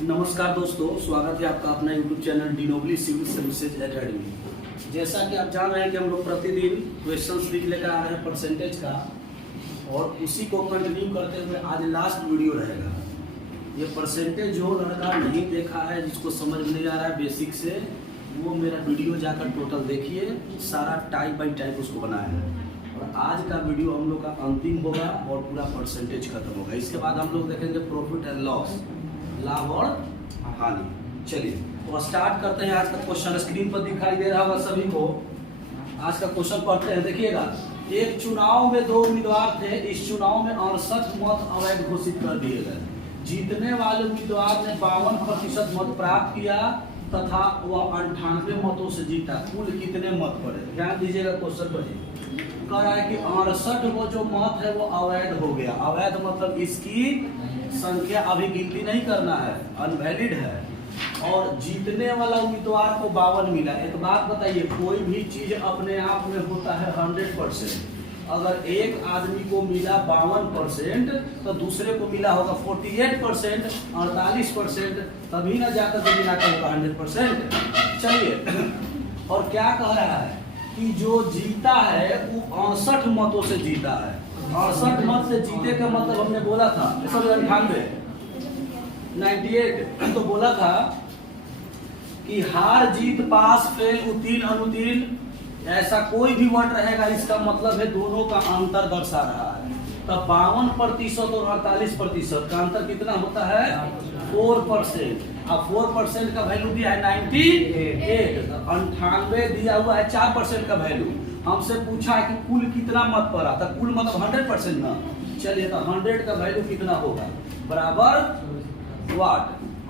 नमस्कार दोस्तों, स्वागत है आपका अपना YouTube चैनल डिनोबली सिविल सर्विसेज एकेडमी। जैसा कि आप जान रहे हैं कि हम लोग प्रतिदिन क्वेश्चंस लिख लेकर आ रहे हैं परसेंटेज का, और उसी को कंटिन्यू करते हुए आज लास्ट वीडियो रहेगा। ये परसेंटेज जो लड़का नहीं देखा है, जिसको समझ नहीं आ रहा है बेसिक से, वो मेरा वीडियो जाकर टोटल देखिए, सारा टाइप बाई टाइप उसको बनाया है। और आज का वीडियो हम लोग का अंतिम होगा और पूरा परसेंटेज खत्म होगा। इसके बाद हम लोग देखेंगे प्रॉफिट एंड लॉस, लाभ और हानि। चलिए तो स्टार्ट करते हैं। आज का क्वेश्चन स्क्रीन पर दिखाई दे रहा होगा सभी को। आज का क्वेश्चन पढ़ते हैं, देखिएगा। एक चुनाव में 2 उम्मीदवार थे। इस चुनाव में 68 मत अवैध घोषित कर दिए गए। जीतने वाले उम्मीदवार ने 52% मत प्राप्त किया तथा वह 98 मतों से जीता। कुल कितने मत पड़े? ध्यान दीजिएगा क्वेश्चन पर। कह रहा है कि 68 वो जो मत है वो अवैध हो गया। अवैध मतलब इसकी संख्या अभी गिनती नहीं करना है, अनवैलिड है। और जीतने वाला उम्मीदवार को 52 मिला। एक बात बताइए, कोई भी चीज अपने आप में होता है 100%। अगर एक आदमी को मिला 52% तो दूसरे को मिला होगा 48%, 48%, तभी ना जाकर के मिला होगा 100%। चलिए, और क्या कह रहा है कि जो जीता है वो 68 मतों से जीता है। 68 मत से जीते का मतलब हमने बोला था 98 तो बोला था कि हार जीत पास फेल उत्तीर्ण अनुत्तीर्ण ऐसा कोई भी वर्ड रहेगा, इसका मतलब है दोनों का अंतर दर्शा रहा है। तब 52% और 48% का अंतर कितना होता है? 4%। अब 4% का वैल्यू दिया है 98, 98 दिया हुआ है 4% का वैल्यू। हमसे पूछा है कि कुल कितना मत पड़ा, तो कुल मतलब 100% ना। चलिए, तो 100 का वैल्यू कितना होगा? बराबर वाट।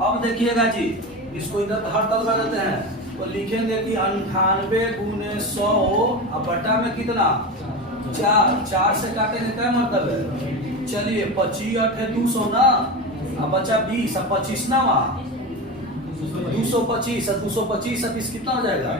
अब देखिएगा जी, इसको इधर हर तल कर देते हैं तो लिखेंगे कि 98 गुने 100 अब बटा में कितना 4 से काटेंगे क्या मतलब है? चलिए, 25 8 है 200 ना, अब बचा 20, अब 25 ना, वहाँ 225 है 225 अब इस कितना हो जाएगा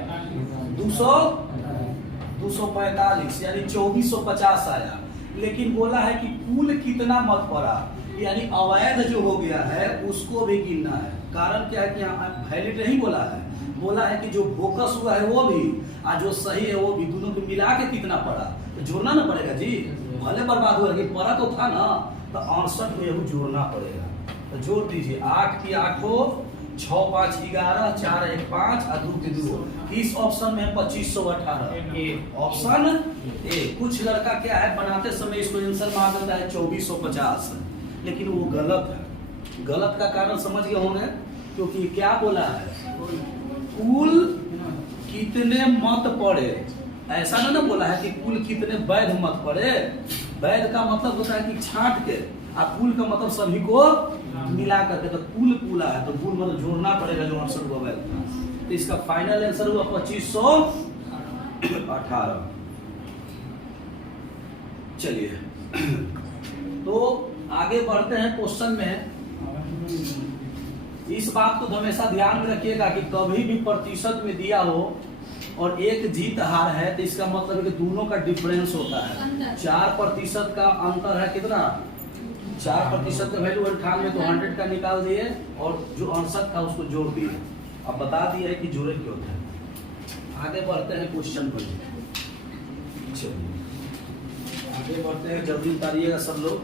245, यानी 2450 आया। लेकिन बोला है कि कुल कितना मत पड़ा, यानी अवैध जो हो गया है उसको भी गिनना है। कारण क्या है कि यहाँ वैलिड नहीं बोला है, बोला है कि जो बोकस हुआ है वो भी और जो सही है वो भी, दोनों को मिला के कितना पड़ा तो जोड़ना ना पड़ेगा जी। भले बर्बाद हुआ, लेकिन पड़ा तो था ना, तो 68 में यह जोड़ना पड़ेगा। तो जोड़ दीजिए, 8 की 8 हो, 6 5 11, 4 1 5 और 2 की 2। इस ऑप्शन में 2518 ऑप्शन ए। कुछ लड़का क्या है, बनाते समय इसको आंसर मार देता है 2450, लेकिन वो गलत है। गलत का कारण समझ गए होंगे, क्योंकि क्या बोला है, कुल कितने मत पड़े। ऐसा ना बोला है कि कुल कितने वैध मत पड़े। वैध का मतलब होता है कि छांट के, और कुल का मतलब सभी को मिला करके। तो कुल पूरा है तो कुल मतलब जोड़ना पड़ेगा जो 68 हुआ वैध था। तो इसका फाइनल आंसर हुआ 2518। चलिए, तो आगे बढ़ते हैं क्वेश्चन में। इस बात को हमेशा ध्यान में रखिएगा कि कभी भी प्रतिशत में दिया हो और एक जीत हार है, तो इसका मतलब है कि दोनों का डिफरेंस होता है। 4% का अंतर है कितना? 4% का वैल्यू 98, तो 100 का निकाल दिए और जो 68 था उसको जोड़ दिए। अब बता दिया है कि जोड़े क्यों होता है। आगे बढ़ते हैं क्वेश्चन पर। आगे बढ़ते हैं, जल्दी उतारिएगा सब लोग।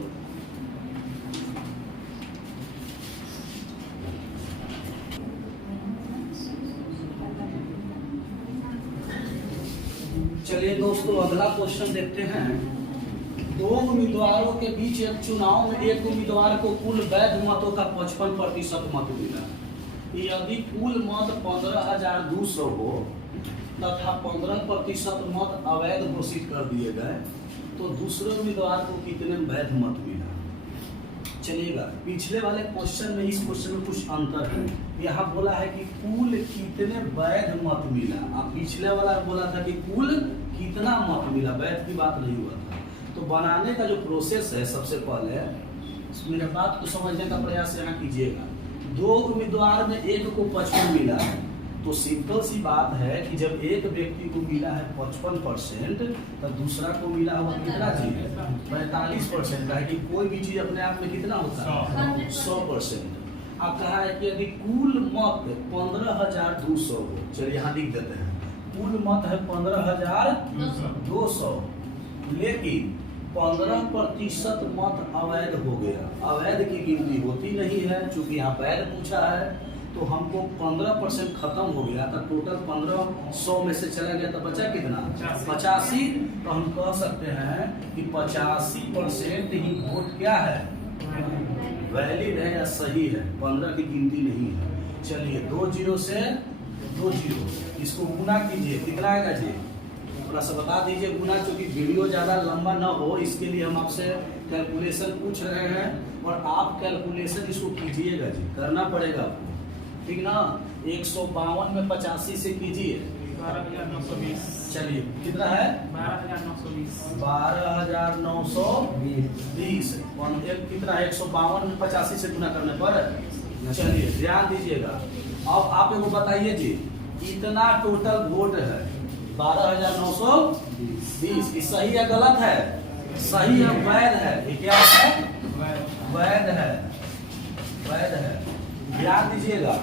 चलिए दोस्तों, अगला क्वेश्चन देखते हैं। 2 उम्मीदवारों के बीच एक चुनाव में एक उम्मीदवार को कुल वैध मतों का 55% मत मिला। यदि कुल मत 15,200 हो तथा 15% मत अवैध घोषित कर दिए गए, तो दूसरे उम्मीदवार को कितने वैध मत मिला? चलिएगा, पिछले वाले क्वेश्चन में इस क्वेश्चन में कुछ अंतर है। यहाँ बोला है कि कुल कितने वैध मत मिला, अब पिछले वाला बोला था कि कुल कितना मत मिला, वैध की बात नहीं हुआ था। तो बनाने का जो प्रोसेस है, सबसे पहले मेरे बात को समझने का प्रयास यहाँ कीजिएगा। 2 उम्मीदवार में एक को 55 मिला है, तो सिंपल सी बात है कि जब एक व्यक्ति को मिला है 55%, तो दूसरा को मिला हुआ कितना चीज 45% का है कि कोई भी चीज अपने आप में कितना होता है 100%। आप कहा है कि यदि कुल मत 15,200 हो, चलिए यहाँ लिख देते हैं, कुल मत है 15,200, लेकिन 15% मत अवैध हो गया। अवैध की गिनती होती नहीं है, चूंकि यहाँ वैध पूछा है तो हमको 15% खत्म हो गया, तो टोटल 1500 में से चला गया तो बचा कितना 85। तो हम कह सकते हैं कि 85% ही वोट क्या है, वैलिड है या सही है, 15 की गिनती नहीं है। चलिए 2 जीरो से 2 जीरो, इसको गुना कीजिए, कितना आएगा जी, थोड़ा सा बता दीजिए गुना, क्योंकि वीडियो ज़्यादा लंबा ना हो इसके लिए हम आपसे कैलकुलेशन पूछ रहे हैं, और आप कैलकुलेशन इसको कीजिएगा जी, करना पड़ेगा आपको, ठीक ना। 152 में 85 से कीजिए, 12,920। चलिए कितना है 12,920। 12,920, कितना है 152 में 85 से गुना करने पर। चलिए ध्यान दीजिएगा, अब आप लोग बताइए जी, इतना टोटल वोट है 12,920, ये सही या गलत है, सही है, वैध है, ये क्या है, वैध है, वैध है। ध्यान दीजिएगा,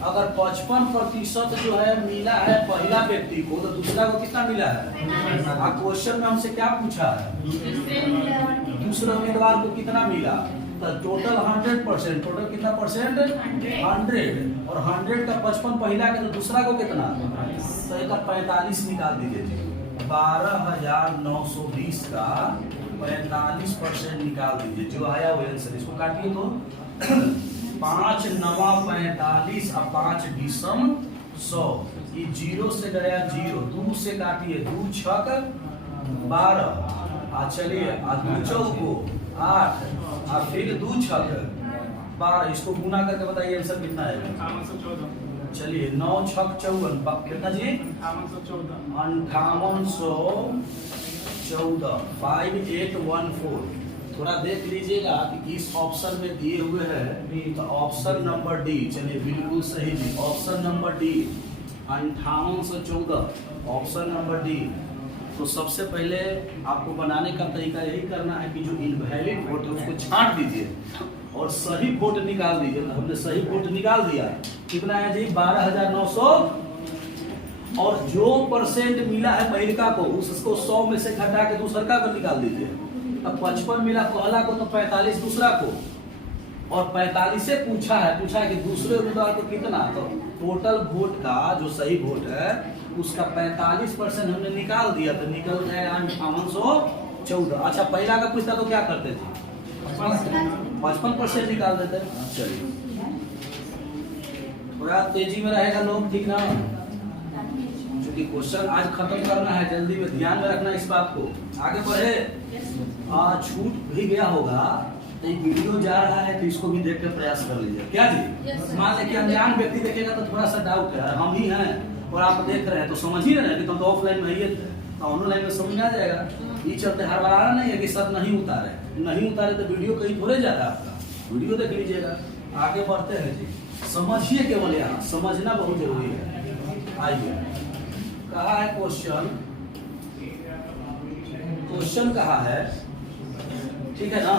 अगर 55% जो है मिला है पहला व्यक्ति को, तो दूसरा को कितना मिला है, क्वेश्चन में हमसे क्या पूछा है, दूसरे उम्मीदवार को कितना मिला, तो टोटल 100%, टोटल कितना परसेंट 100, और 100 का 55 पहला के, तो दूसरा को कितना, तो एक 45 निकाल दीजिए, 12,920 का 45% निकाल दीजिए, जो आया वो आंसर। इसको काटिए तो 5 नवा 45 और 5 बीसम 100, ये 0 से गया 0, 2 से काटिए, 2 छक 12, चलिए 2 चौको 8, और फिर 2 छक 12, इसको गुना करके बताइए आंसर कितना है, 5814। चलिए 9 छक 54, कितना जी 5814, 5814। थोड़ा देख लीजिएगा कि इस ऑप्शन में दिए हुए हैं, तो ऑप्शन नंबर डी, चलिए बिल्कुल सही जी, option number D 5814, option number D. तो सबसे पहले आपको बनाने का तरीका यही करना है कि जो इनवैलिड वोट है उसको छांट दीजिए और सही वोट निकाल दीजिए। तो हमने सही वोट निकाल दिया, कितना है जी 12,900, और जो परसेंट मिला है पहिलका को उसको 100 में से घटा के दूसरा को निकाल दीजिए। अब 55 मिला पहला को, तो 45 दूसरा को, और 45 से पूछा है कि दूसरे उम्मीदवार को कितना, तो टोटल वोट का जो सही वोट है उसका 45% हमने निकाल दिया, तो निकल गया 5814। अच्छा पहला का पूछता तो क्या करते थे, 55% निकाल देते। चलिए थोड़ा तेजी में रहेगा लोग, ठीक ना, क्योंकि क्वेश्चन आज खत्म करना है, जल्दी में ध्यान में रखना इस बात को, आगे बढ़े। छूट भी गया होगा तो वीडियो जा रहा है, तो इसको भी देख के प्रयास कर लीजिए, क्या जी। मान लें कि अनजान व्यक्ति देखेगा तो थोड़ा सा डाउट है, हम ही हैं और आप देख रहे हैं तो समझ ही रहे हैं कि तुम तो ऑफलाइन में ही थे, तो ऑनलाइन में समझ में आ जाएगा। ये चलते हर बार नहीं है कि सब नहीं उतारे तो वीडियो कहीं थोड़े जा रहा है आपका, वीडियो देख लीजिएगा। आगे बढ़ते हैं जी, समझिए, केवल यहाँ समझना बहुत जरूरी है। आइए, कहा है क्वेश्चन कहा है, ठीक है ना,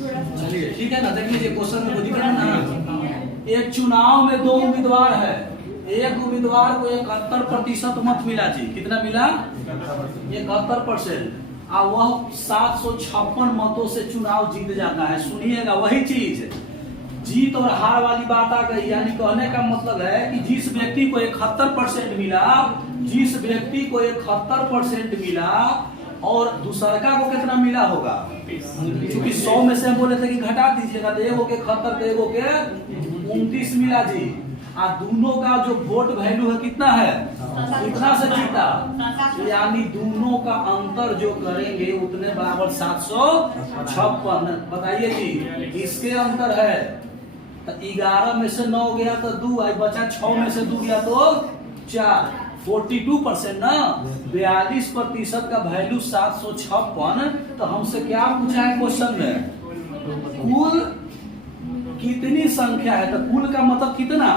चलिए ठीक है ना, देख लीजिए क्वेश्चन में दिख रहा है ना, एक चुनाव में 2 उम्मीदवार है, एक उम्मीदवार को 71% मत मिला जी, कितना मिला 71%, और वह 756 मतों से चुनाव जीत जाता है। सुनिएगा, वही चीज जीत और हार वाली बात आ गई, यानी कहने का मतलब है कि जिस व्यक्ति को 71% मिला, जिस व्यक्ति को 71% मिला और दूसरका को कितना मिला होगा, क्योंकि 100 में से हम बोले थे कि घटा दीजिएगा, तो एगो के 71 तो एगो के 29 मिला जी। दोनों का जो वोट वैल्यू है कितना है, कितना से जीता, यानी दोनों का अंतर जो करेंगे उतने बराबर 756। बताइए जी, इसके अंतर है तो 11 में से 9 गया तो 2 आई बचा, 6 में से 2 गया तो 4, 42% ना, 42% का वैल्यू 756। तो हमसे क्या पूछा है क्वेश्चन में, कुल कितनी संख्या है, तो कुल का मतलब कितना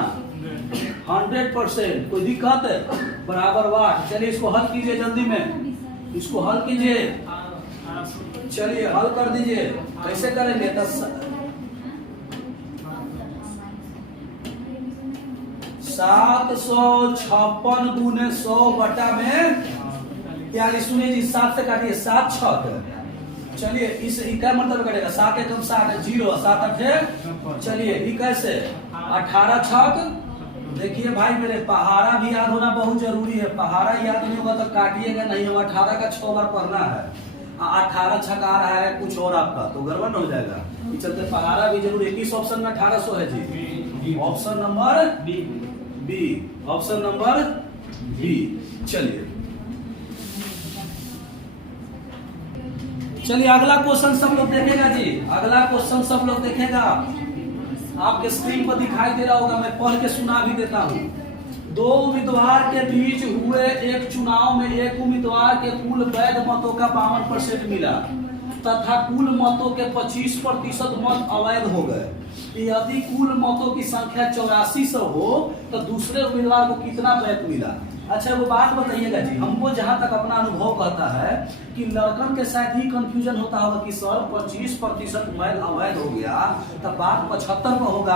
100%। कोई दिक्कत है, बराबर 8। चलिए इसको हल कीजिए जल्दी में, इसको हल कीजिए, चलिए हल कर दीजिए। कैसे करेंगे, 756 गुने 100 बटा में 42। सुनिए जी 7 से काटिए, 7 छक। चलिए इस क्या मतलब करेगा, 7 एकम 7 है 0, 7 8। चलिए ये कैसे 18 छक। देखिए भाई मेरे पहाड़ा भी याद होना बहुत जरूरी है। पहाड़ा याद नहीं होगा तो काटिएगा नहीं। हम 18 का 6 बार पढ़ना है। 18 छक आ रहा है कुछ और आपका तो गड़बड़ हो जाएगा। इस चलते पहाड़ा भी जरूरी है। किस ऑप्शन में 1800 है जी? Option number B. Option number B. चलिए अगला क्वेश्चन सब लोग देखेगा जी। अगला क्वेश्चन सब लोग देखेगा, आपके स्क्रीन पर दिखाई दे रहा होगा, मैं पढ़ के सुना भी देता हूँ। दो उम्मीदवार के बीच हुए एक चुनाव में एक उम्मीदवार के कुल वैध मतों का 52% मिला तथा कुल मतों के 25% मत अवैध हो गए। यदि कुल मतों की संख्या 8400 हो तो दूसरे उम्मीदवार को कितना वैध मिला? अच्छा वो बात बताइएगा जी, हमको जहां तक अपना अनुभव कहता है कि लड़कन के साथ ही कंफ्यूजन होता होगा कि सर 25% वैध अवैध हो गया तब बात 75 में होगा,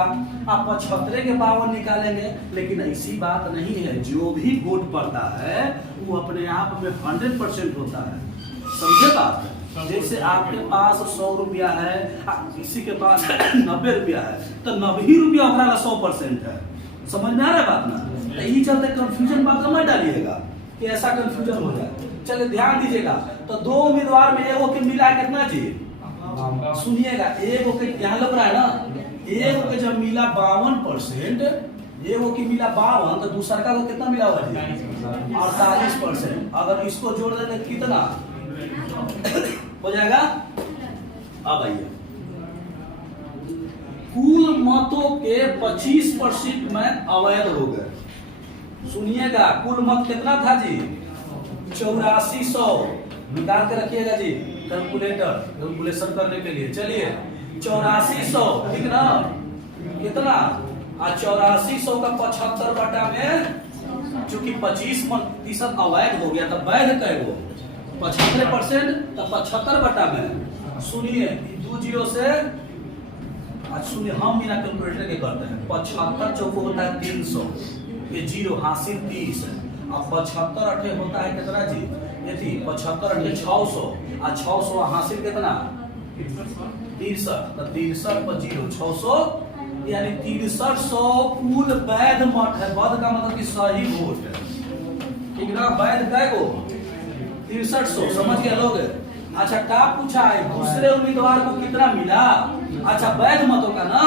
आप 75 के 52 निकालेंगे। लेकिन ऐसी बात नहीं है। जो भी वोट पड़ता है वो अपने आप में 100% होता है। समझे बात? जैसे आपके पास 100 रुपया है, किसी के पास 90 रुपया है तो 90 रुपया अपना 100% है। समझ में आ रहा है बात ना? यही चलते कंफ्यूजन बात मत डालिएगा कि ऐसा कंफ्यूजन हो जाए। चलिए ध्यान दीजिएगा, तो दो उम्मीदवार में एगो के मिला कितना जी? सुनिएगा, एगो के यहाँ लग रहा है ना, एगो के जब मिला 52%, एगो की मिला 52 तो दूसरा का कितना मिला हुआ जी? 48%। अगर इसको जोड़ देंगे कितना हो जाएगा? अब आइए, कुल मतों के 25% में अवैध हो गए। सुनिएगा, कुल मत कितना था जी? 8400। निकाल के रखिएगा जी कैलकुलेशन करने के लिए। चलिए 8400 ठीक ना? कितना? 8400 का 75 बटा में, चूंकि 25% अवैध हो गया तो वैध कैगो 75%, तो 75 बटा में सुनिए 20 से, सुनिए हम बिना कैलकुलेटर के करते हैं। 75 चौको होता है 300, ये 0 हासिल 30 है। अब 75 अठे होता है कितना जी? ये थी 75 अठे 600 और 600 हासिल कितना? 63। तो 63 पर 0 600 यानी 6300 कुल वैध मत है। वैध का मतलब कि सही वोट है, ठीक ना? वैध कैगो? 6300। समझ गए लोग? अच्छा क्या पूछा है, दूसरे उम्मीदवार को कितना मिला? अच्छा वैध मतों का ना,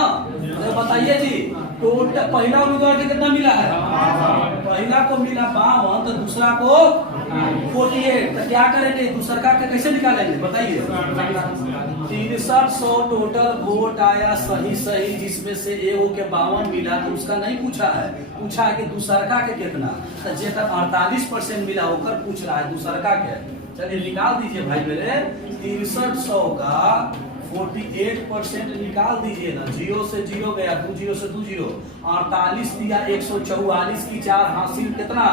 तो बताइए जी टोटल पहला उम्मीदवार को कितना मिला है? पहला को मिला 52 तो दूसरा को 48। तो क्या करेंगे, दूसरा का कैसे निकालेंगे बताइए? 6300 टोटल वोट आया सही सही, जिसमें से एगो के 52 मिला तो उसका नहीं पूछा है, पूछा है कि दूसरका के कितना। तो जेकर 48% मिला होकर पूछ रहा है दूसरका के। चलिए निकाल दीजिए भाई मेरे, 6300 का 48% निकाल दीजिए ना। 0 से 0 गया, 20 से 20, 48 दिया 144 की 4 हासिल कितना?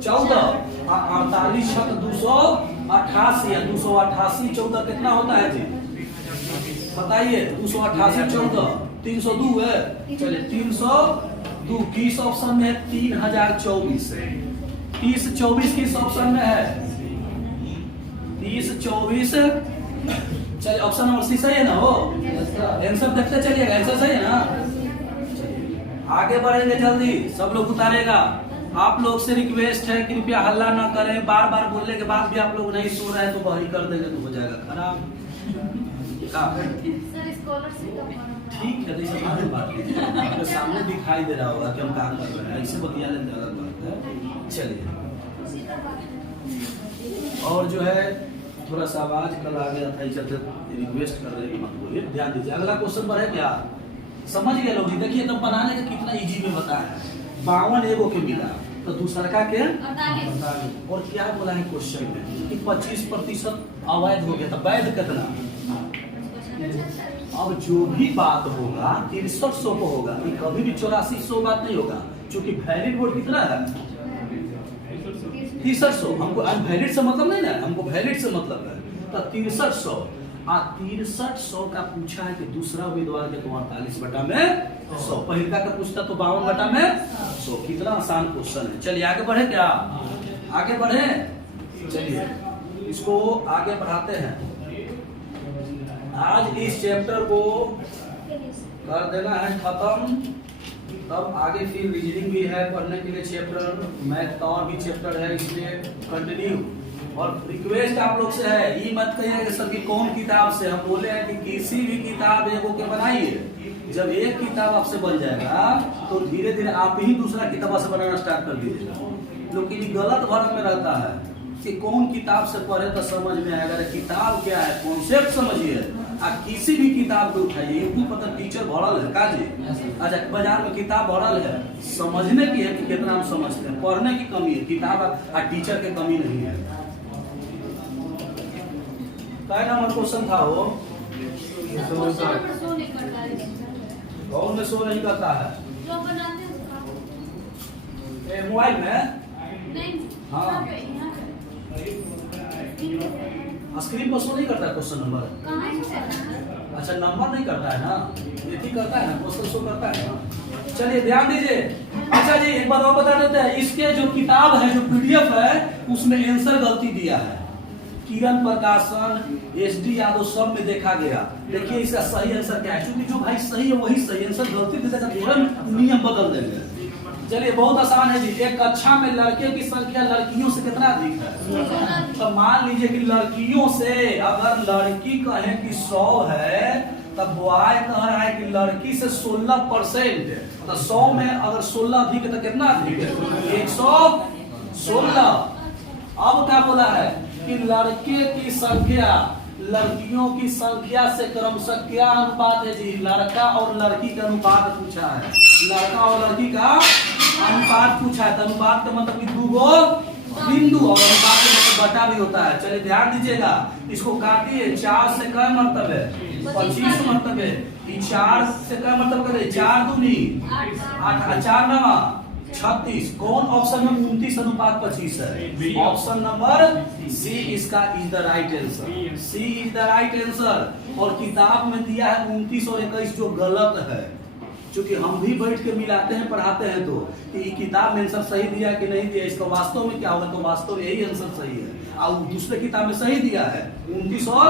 14। 48 छक 288 या 288 14 कितना होता है जी? बताइए 288 14 302 है। चलिए 302 किस ऑप्शन में है? 3024 है। 3024 किस ऑप्शन में है? 3024। चलिए ऑप्शन नंबर सी सही है ना? हो आंसर देखते चलिएगा, आंसर सही है ना? आगे बढ़ेंगे जल्दी, सब लोग उतारेगा। आप लोग से रिक्वेस्ट है कृपया हल्ला ना करें। बार बार बोलने के बाद भी आप लोग नहीं सो रहे हैं तो वही कर देंगे तो हो जाएगा खराब। ठीक है, तो सामने बात कीजिए, आपके सामने दिखाई दे रहा होगा कि हम क्या कर रहे हैं। ऐसे बतिया लेते अलग बात है। चलिए और जो है थोड़ा सा आवाज कल आ गया था, चलते रिक्वेस्ट कर रहे हैं मत बोलिए, ध्यान दीजिए। अगला क्वेश्चन पर है क्या? समझ गए लोग जी? देखिए तब बनाने का कितना इजी में बताया है। 52 एगो के मिला तो दूसरा का के 48। और क्या बोला है क्वेश्चन में कि 25% अवैध हो गया, तो वैध कितना? अब जो भी बात होगा 6300 को होगा, कभी भी 8400 बात नहीं होगा, क्योंकि वैलिड वोट कितना है? 6300। हमको अनवैलिड से मतलब नहीं ना, हमको वैलिड से मतलब है। तो 6300 6300 का पूछा है कि दूसरा उम्मीदवार के तो 48/100, पहला का पूछता तो 52/100। कितना आसान क्वेश्चन है। चलिए आगे बढ़े क्या, आगे बढ़े, चलिए इसको आगे बढ़ाते हैं। आज इस चैप्टर को कर देना है खत्म, तब आगे फिर रीजनिंग भी है पढ़ने के लिए चैप्टर, मैथ का और भी चैप्टर है, इसलिए कंटिन्यू। और रिक्वेस्ट आप लोग से है, ये मत कहिए कि सर की कौन किताब से, हम बोले हैं कि किसी भी किताब एगो के बनाइए। जब एक किताब आपसे बन जाएगा तो धीरे धीरे आप ही दूसरा किताब से बनाना स्टार्ट कर दीजिएगा। लेकिन गलत भरम में रहता है कि कौन किताब से पढ़े तो समझ में आएगा। किताब क्या है, कॉन्सेप्ट समझिए। आप किसी भी किताब को उठाइए, यूट्यूब पर तो टीचर भरल है काजी, अच्छा बाजार में किताब भरल है, समझने की है कि कितना हम समझते हैं, पढ़ने की कमी है, किताब और टीचर की कमी नहीं है। क्या नंबर क्वेश्चन था वो, कौन में शो नहीं करता है मोबाइल में, हाँ स्क्रीन पर शो नहीं करता है क्वेश्चन नंबर। अच्छा नंबर नहीं करता है ना, ये भी करता है ना, क्वेश्चन शो करता है ना। चलिए ध्यान दीजिए। अच्छा जी एक बात और बता देते हैं, इसके जो किताब है, जो पीडीएफ है, उसमें आंसर गलती दिया है। किरण प्रकाशन, SD यादव सब में देखा गया। देखिए इसका सही आंसर क्या है, क्योंकि जो भाई सही है वही सही आंसर, गलती देता है तुरंत नियम बदल देंगे। चलिए बहुत आसान है जी। एक कक्षा में लड़के की संख्या लड़कियों से कितना अधिक है, तो मान लीजिए कि लड़कियों से अगर लड़की कहे कि 100 है, तब बॉय कह रहा है कि लड़की से 16%, तो 100 में अगर 16 अधिक है तो कितना अधिक है, 116। अब क्या बोला है कि लड़के की संख्या लड़कियों की संख्या से क्रमशः क्या अनुपात है जी, लड़का और लड़की का अनुपात पूछा है, लड़का और लड़की का अनुपात पूछा है। तो अनुपात का मतलब कि 2 गो बिंदु, और अनुपात का मतलब बटा भी होता है। चलिए ध्यान दीजिएगा, इसको काटिए। 4 से क्या मतलब है, 25 मतलब है। 4 से क्या मतलब करे, 4 दूनी 8, 4 9 36। कौन ऑप्शन में 29:25 है, ऑप्शन नंबर सी इसका is the right answer, C is the right answer. और किताब में दिया है 29 और 21 जो गलत है, क्योंकि हम भी बैठ के मिलाते हैं पढ़ाते हैं तो कि किताब में आंसर सही दिया कि नहीं दिया, इसका वास्तव में क्या होगा, तो वास्तव में यही आंसर सही है। और दूसरे किताब में सही दिया है 29 और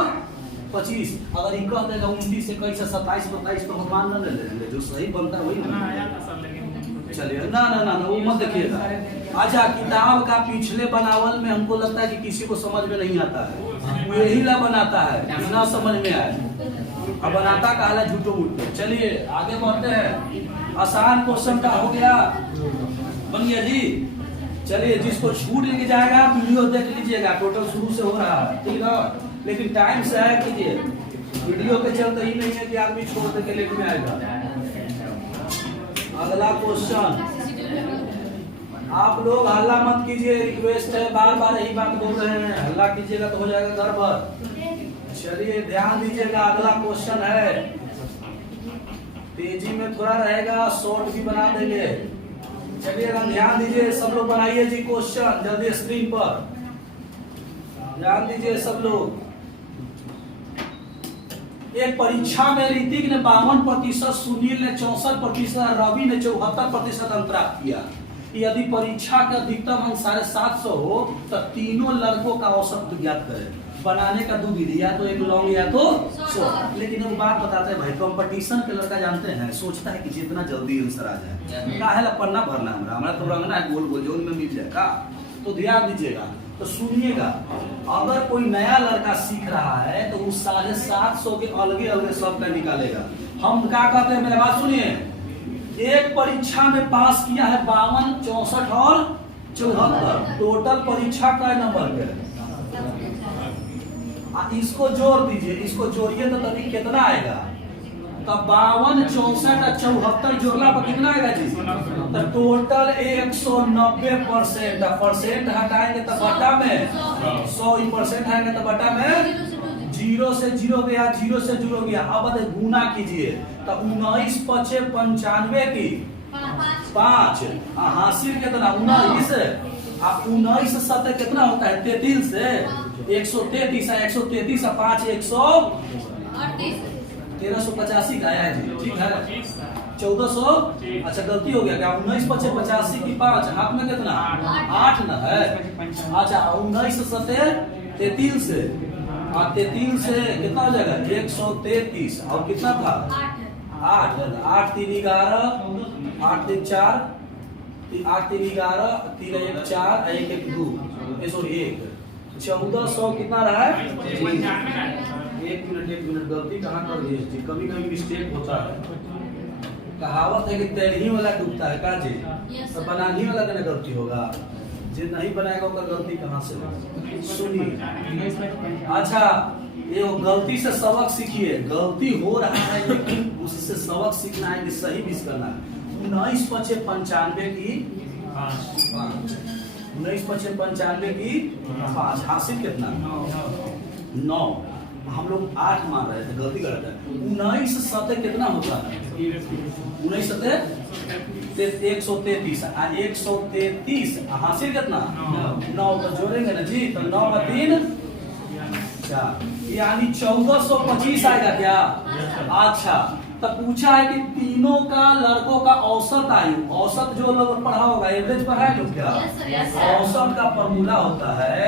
25। अगर ये कह देगा 29 से 21 से 27 22 तो हम मान न लेंगे, जो सही बनता है वही। चलिए ना ना ना वो मत देखिएगा। अच्छा किताब का पिछले बनावल में हमको लगता है कि किसी को समझ में नहीं आता है, वो यही ला बनाता है ना समझ में आए, अब बनाता का हाल है झूठो मूठो। चलिए आगे बढ़ते हैं। आसान क्वेश्चन का हो गया, बन गया जी। चलिए जिसको छूट लेके जाएगा वीडियो देख लीजिएगा, टोटल शुरू से हो रहा है, ठीक है, लेकिन टाइम से आया कीजिए। वीडियो के चलते ही नहीं है कि आदमी छोड़ दे के लेके आएगा। अगला क्वेश्चन, आप लोग हल्ला मत कीजिए, रिक्वेस्ट है, बार बार यही बात बोल रहे हैं, हल्ला कीजिएगा तो हो जाएगा गड़बड़। चलिए ध्यान दीजिएगा, अगला क्वेश्चन है, तेजी में थोड़ा रहेगा, शॉर्ट भी बना देंगे। चलिएगा ध्यान दीजिए, सब लोग बनाइए जी क्वेश्चन जल्दी स्क्रीन पर, ध्यान दीजिए सब लोग। एक परीक्षा में ऋतिक ने 52%, सुनील ने 64%, रवि ने 74% अंक प्राप्त किया। यदि परीक्षा का अधिकतम अंक 750 हो तो तीनों लड़कों का औसत ज्ञात करें। बनाने का 2 विधि, या तो एक लॉन्ग या तो शॉर्ट। लेकिन एक बात बताते हैं भाई, कंपटीशन के लड़का जानते हैं, सोचता है कि जितना जल्दी आंसर आ जाए, काहे ला पन्ना भरना, हमारा तो रंगना है गोल गोल जो उनमें मिल जाएगा। तो ध्यान दीजिएगा, तो सुनिएगा, अगर कोई नया लड़का सीख रहा है तो वो 750 के अलग अलग शब्द का निकालेगा। हम क्या कहते हैं, मेरे बात सुनिए, एक परीक्षा में पास किया है 52, 64 और 74, टोटल परीक्षा का नंबर है। इसको जोड़ दीजिए, इसको जोड़िए तो तभी कितना आएगा, तब 52, 64 और 74 जोड़ला पर कितना आएगा जी, तो टोटल 190%। परसेंट हटाएंगे तो बटा में 100%, आएंगे तो बटा में 0 से 0 गया, 0 से 0 गया। अब गुना कीजिए तो 19 5 95 की 5 हासिल कितना 19, 19 7 कितना होता है 33 से 133 है, 133 और 5 1385 का आया है जी, ठीक है। 1400, अच्छा गलती हो गया क्या, 19 पचे 85 की 5 हाथ में कितना 8 न है। अच्छा 19 सते 33 से 33 से कितना हो जाएगा 133 और कितना था 8 8 3 11 8 3 4 8 3 11 3 1 4 1 1 2 1 1400 कितना रहा है। एक मिनट गलती कहाँ कर दिए जी, कभी कभी मिस्टेक होता है। कहावत है कि तैरही वाला डूबता है का जी, तो बनानी वाला का गलती होगा, जो नहीं बनाएगा उसका गलती कहाँ से होगा। सुनिए अच्छा ये गलती से सबक सीखिए, गलती हो रहा है लेकिन उससे सबक सीखना है कि सही मिस करना है। 19 पचे 95 की 19 पचे 95 की 5 हासिल कितना 9, हम लोग 8 मान रहे थे, गलती कर रहे थे। 19 सते कितना होता है 19 सते 133 133 हासिल कितना 9 तो जोड़ेंगे ना जी, तो 9 का 3 4 यानी 1425 आएगा क्या। अच्छा तो पूछा है कि तीनों का लड़कों का औसत आयु, औसत जो लोग पढ़ा होगा एवरेज पढ़ा है लोग क्या, औसत का फॉर्मूला होता है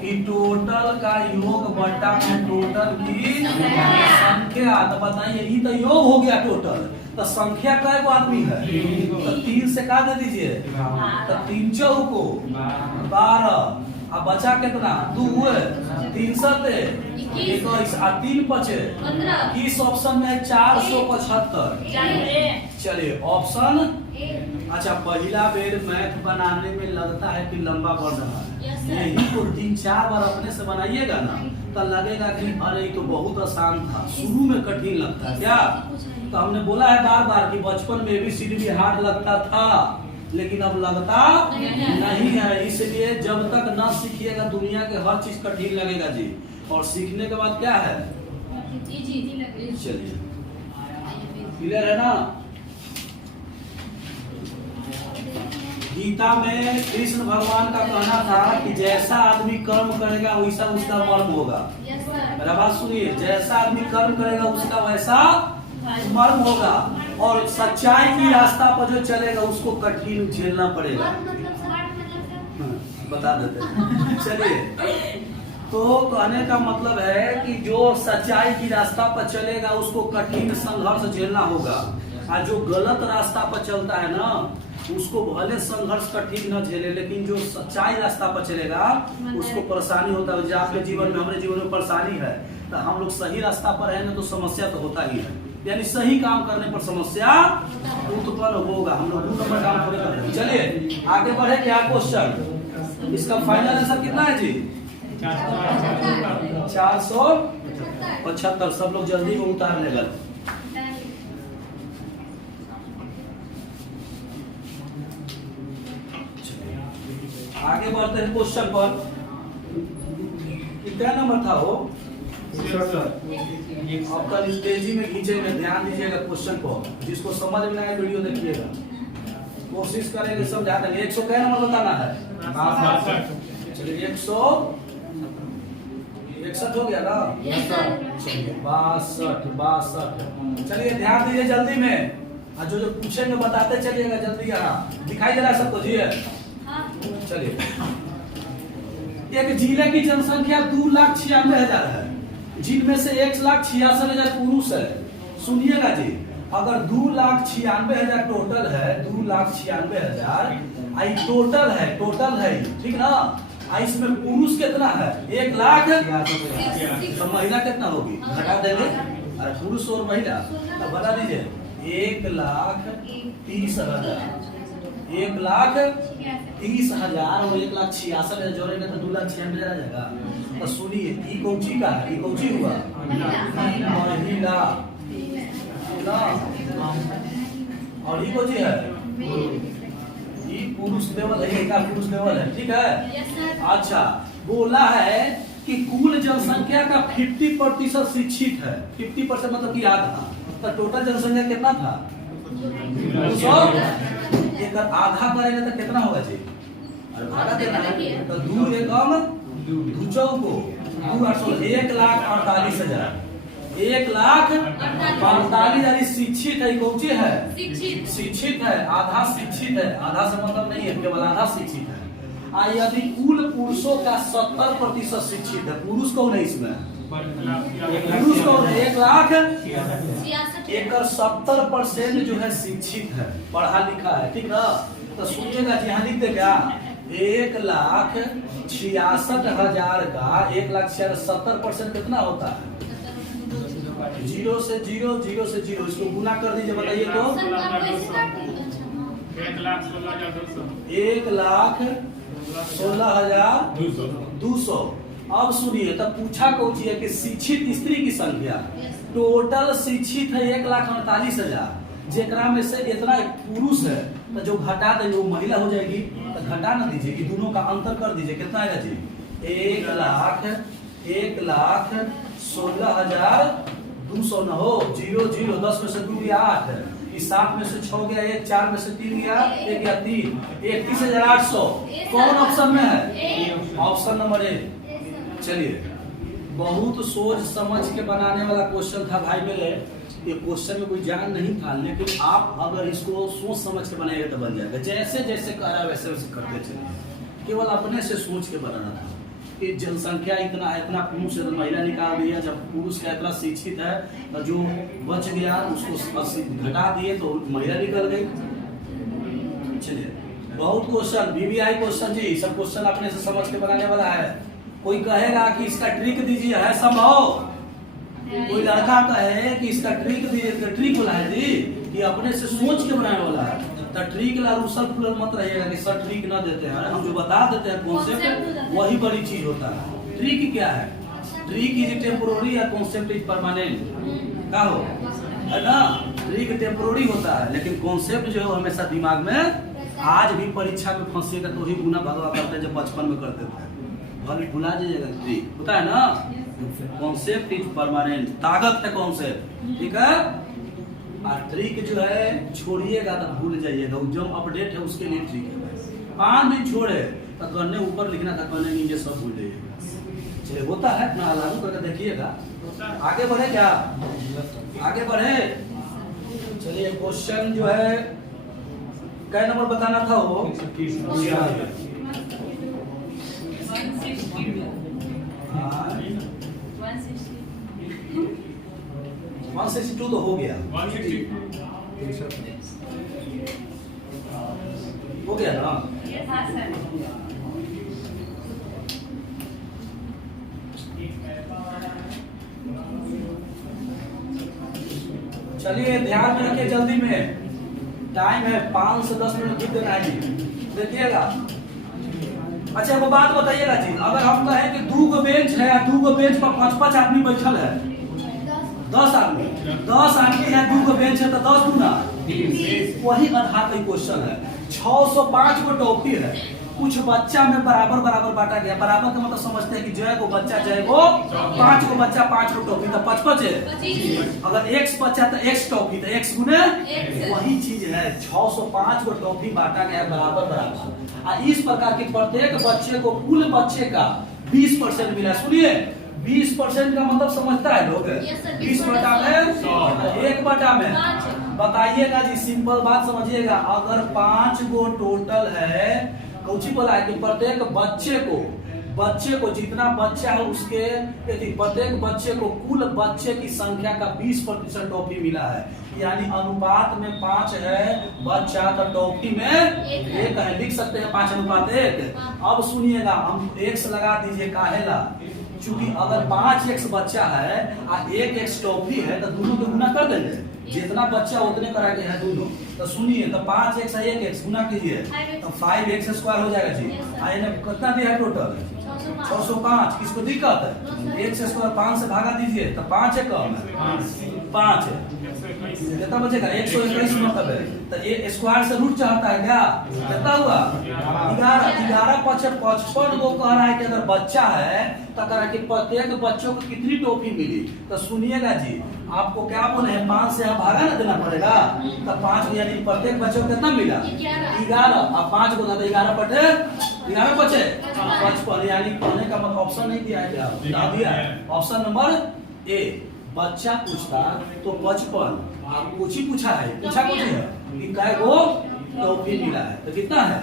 कि टोटल का योग बट्टा में टोटल की संख्या। तो बताइए ये तो योग हो गया टोटल, तो संख्या कै को आदमी है, तो 3 से का दे दीजिए, तो 3 चौको 12 अब बचा कितना 2 3 सते 21 और 3 पचे 21 ऑप्शन में 475। चलिए ऑप्शन अच्छा पहला बेर मैथ बनाने में लगता है कि लंबा बढ़ रहा है, यही को 3-4 बार अपने से बनाइएगा ना तो लगेगा कि अरे तो बहुत आसान था, शुरू में कठिन लगता है क्या। तो हमने बोला है बार बार कि बचपन में ABCD भी हार्ड लगता था लेकिन अब लगता नहीं है, इसलिए जब तक ना सीखिएगा दुनिया के हर चीज कठिन लगेगा जी, और सीखने के बाद क्या है चलिए क्लियर है ना। गीता में कृष्ण भगवान का कहना था कि जैसा आदमी कर्म करेगा वैसा उसका मर्म होगा। मेरा बात सुनिए, जैसा आदमी कर्म करेगा उसका वैसा मर्म होगा, और सच्चाई की रास्ता पर जो चलेगा उसको कठिन झेलना पड़ेगा। बता देते चलिए, तो कहने का मतलब है कि जो सच्चाई की रास्ता पर चलेगा उसको कठिन संघर्ष झेलना होगा, और जो गलत रास्ता पर चलता है ना उसको भले संघर्ष कठिन न झेले लेकिन जो सच्चाई रास्ता पर चलेगा उसको परेशानी होता है। जैसे आपके जीवन में हमारे जीवन में परेशानी है तो हम लोग सही रास्ता पर रहेंगे तो समस्या तो होता ही है, यानी सही काम करने पर समस्या उत्पन्न होगा। हम लोग 2 नंबर काम थोड़े कर रहे हैं। चलिए आगे बढ़े क्या क्वेश्चन, इसका फाइनल आंसर कितना है जी 475। सब लोग जल्दी में उतार लेगा। आगे बढ़ते हैं क्वेश्चन पर, कितना नंबर था वो आपका, तेजी में खींचेंगे, ध्यान दीजिएगा क्वेश्चन को, जिसको समझ में आए वीडियो देखिएगा, कोशिश करेंगे समझा देंगे। 100 क्या नंबर बताना है, चलिए 161 हो गया ना, चलिए 62। चलिए ध्यान दीजिए जल्दी में, और जो पूछेंगे बताते चलिएगा जल्दी। यहाँ दिखाई दे रहा है सबको जी। चलिए एक जिले की जनसंख्या 2,96,000 है, जिनमें से 1,66,000 पुरुष है। सुनिएगा जी, अगर 2,96,000 टोटल है, 2,96,000 टोटल है ठीक ना, इसमें पुरुष कितना है 1,00,000, तो महिला कितना होगी घटा देंगे, अरे पुरुष और महिला तो बता दीजिए 1,30,000 1,30,000 और 1,66,000 जोड़ेंगे तो 2,96,000 आ जाएगा। तो सुनिए ई कौची का है, ई कौची हुआ महिला, और ई कौची है ई पुरुष लेवल है, का पुरुष लेवल है ठीक है। अच्छा बोला है कि कुल जनसंख्या का 50% शिक्षित है, 50% मतलब कि आधा, तो टोटल जनसंख्या कितना था 200, एक आधा करेंगे तो कितना होगा जी, अरे भागा देना है, तो 2 एकम दू चौको 1,48,000 1,48,000 शिक्षित है। कौन सी है? शिक्षित है। आधा शिक्षित है, आधा से मतलब नहीं है, केवल आधा शिक्षित है। यदि कुल पुरुषों का 70% शिक्षित है, पुरुष कौन है इसमें? पुरुष कौन है? 1,66,000 एकर 70% जो है शिक्षित है, पढ़ा लिखा है, ठीक ना? तो सुनिएगा जी, यहाँ लिख दे क्या? 1,66,000 का 1,70% कितना होता है? 0 से 0, 0 से 0, इसको गुना कर दीजिए, बताइए तो। 1,16,200। अब सुनिए, तब पूछा कौन है कि शिक्षित स्त्री की संख्या टोटल शिक्षित है 1,48,000, जेकरा में से इतना पुरुष है, तो जो घटा देंगे वो महिला हो जाएगी, तो घटा ना दीजिए कि दोनों का अंतर कर दीजिए, कितना आएगा जी? 1,16,200 न हो, 0 0, 10 में से 2 गया 8, 7 में से 6 गया 1, 4 में से 3 गया 1 गया 3, 31,800। कौन ऑप्शन में है? Option number A. चलिए, बहुत सोच समझ के बनाने वाला क्वेश्चन था भाई मेरे। ये क्वेश्चन में कोई जान नहीं था, लेकिन आप अगर इसको सोच समझ के बनाएंगे तो बन जाएगा। जैसे जैसे कह रहा है वैसे वैसे करते चलिए, केवल अपने से सोच के बनाना था कि जनसंख्या इतना है, इतना पुरुष है तो महिला निकाल दिया, जब पुरुष का इतना शिक्षित है तो जो बच गया उसको घटा दिए तो महिला निकल गई। चलिए, बहुत क्वेश्चन VVI क्वेश्चन जी, सब क्वेश्चन अपने से समझ के बनाने वाला है। कोई कहेगा कि इसका ट्रिक दीजिए, है संभव? कोई लड़का कहे कि इसका ट्रिक दीजिए, ट्रिक बोला है जी कि अपने से सोच के बनाने वाला है, तो ट्रिक ला रूसल फुलल मत रहिएगा कि सर ट्रिक ना देते हैं, हम जो बता देते हैं कॉन्सेप्ट, वही बड़ी चीज होता है। ट्रिक क्या है? ट्रिक इज टेम्पोररी या कॉन्सेप्ट इज परमानेंट? क्या हो, है ना? ट्रिक टेम्पोररी होता है, लेकिन कॉन्सेप्ट जो है हमेशा दिमाग में। आज भी परीक्षा में फंसेगा तो वही गुना भगवा करते हैं जो बचपन में करते थे, भले भुला जाइएगा। ट्रिक होता है ना, कॉन्सेप्ट इज परमानेंट, ताकत है कॉन्सेप्ट, ठीक है? और ट्रिक जो है छोड़िएगा तो भूल जाइएगा, जो अपडेट है उसके लिए ट्रिक है। 5 दिन छोड़े तो करने ऊपर लिखना था, करने नीचे सब भूल जाइएगा। चलिए, होता है ना, लागू करके देखिएगा। आगे बढ़े क्या? आगे बढ़े। चलिए, क्वेश्चन जो है क्या नंबर बताना था वो? 162 तो हो गया, हो गया ना? चलिए, ध्यान में रखिए, जल्दी में टाइम है, 5 से 10 मिनट लिख देना है जी, देखिएगा। अच्छा, वो बात बताइएगा जी, अगर हम कहें कि 2 बेंच है, 2 बेंच पर 5-5 आदमी बैठल है, 10 आदमी है, 2 बेंच है तो 10 गुना, वही आधार पर क्वेश्चन है। 605 को टॉपी है, कुछ बच्चा में बराबर बराबर बांटा गया। बराबर का मतलब समझते हैं कि जय को बच्चा, जय को 5 को बच्चा, 5 को टॉपी, तो 55 है। अगर x बच्चा तो x टॉपी, तो x गुने वही चीज है। 605 को टॉपी बांटा गया बराबर बराबर। इस प्रकार के प्रत्येक बच्चे को कुल बच्चे का 20% मिला। सुनिए, 20% का मतलब समझता है लोग? 20 बटा में 1 बटा में, बताइएगा जी, सिंपल बात समझिएगा। अगर 5 गो टोटल है, कौची बोला है कि प्रत्येक बच्चे को जितना बच्चा है उसके प्रत्येक बच्चे को कुल बच्चे की संख्या का 20% टॉफी मिला है, यानी अनुपात में 5 है बच्चा, तो टॉफी में 1 है, लिख सकते हैं 5:1। अब सुनिएगा, हम x लगा दीजिए, काहेला? चूंकि अगर 5x बच्चा है और 1x टॉफी है तो दोनों को गुना कर देंगे, जितना बच्चा उतने करा के है दोनों। तो सुनिए, तो 5x और 1x गुना कीजिए तो 5x² हो जाएगा जी। कितना दिया है टोटल? 605। किसको दिक्कत है? x² 5 से भागा दीजिए तो 5 है, कम है 5 है, कितना बचेगा? 121 मतलब है, तो ये स्क्वायर से रूट चाहता है क्या? कितना हुआ? 11 55 वो कह रहा है कि अगर बच्चा है तो कह रहा है कि प्रत्येक बच्चों को कितनी टॉफी मिली। तो सुनिएगा जी, आपको क्या बोले हैं, 5 से यहाँ भागा ना देना पड़ेगा, तो 5 यानी प्रत्येक बच्चों को कितना मिला? 11। अब 5 को 11 बटे 11 बचे 55, यानी पढ़ने का मतलब ऑप्शन नहीं दिया है क्या, बता दिया है। ऑप्शन नंबर ए बच्चा पूछता तो 55, आप कुछ ही पूछा है, पूछा कुछ है कि कै गो टॉफी मिला है, तो कितना है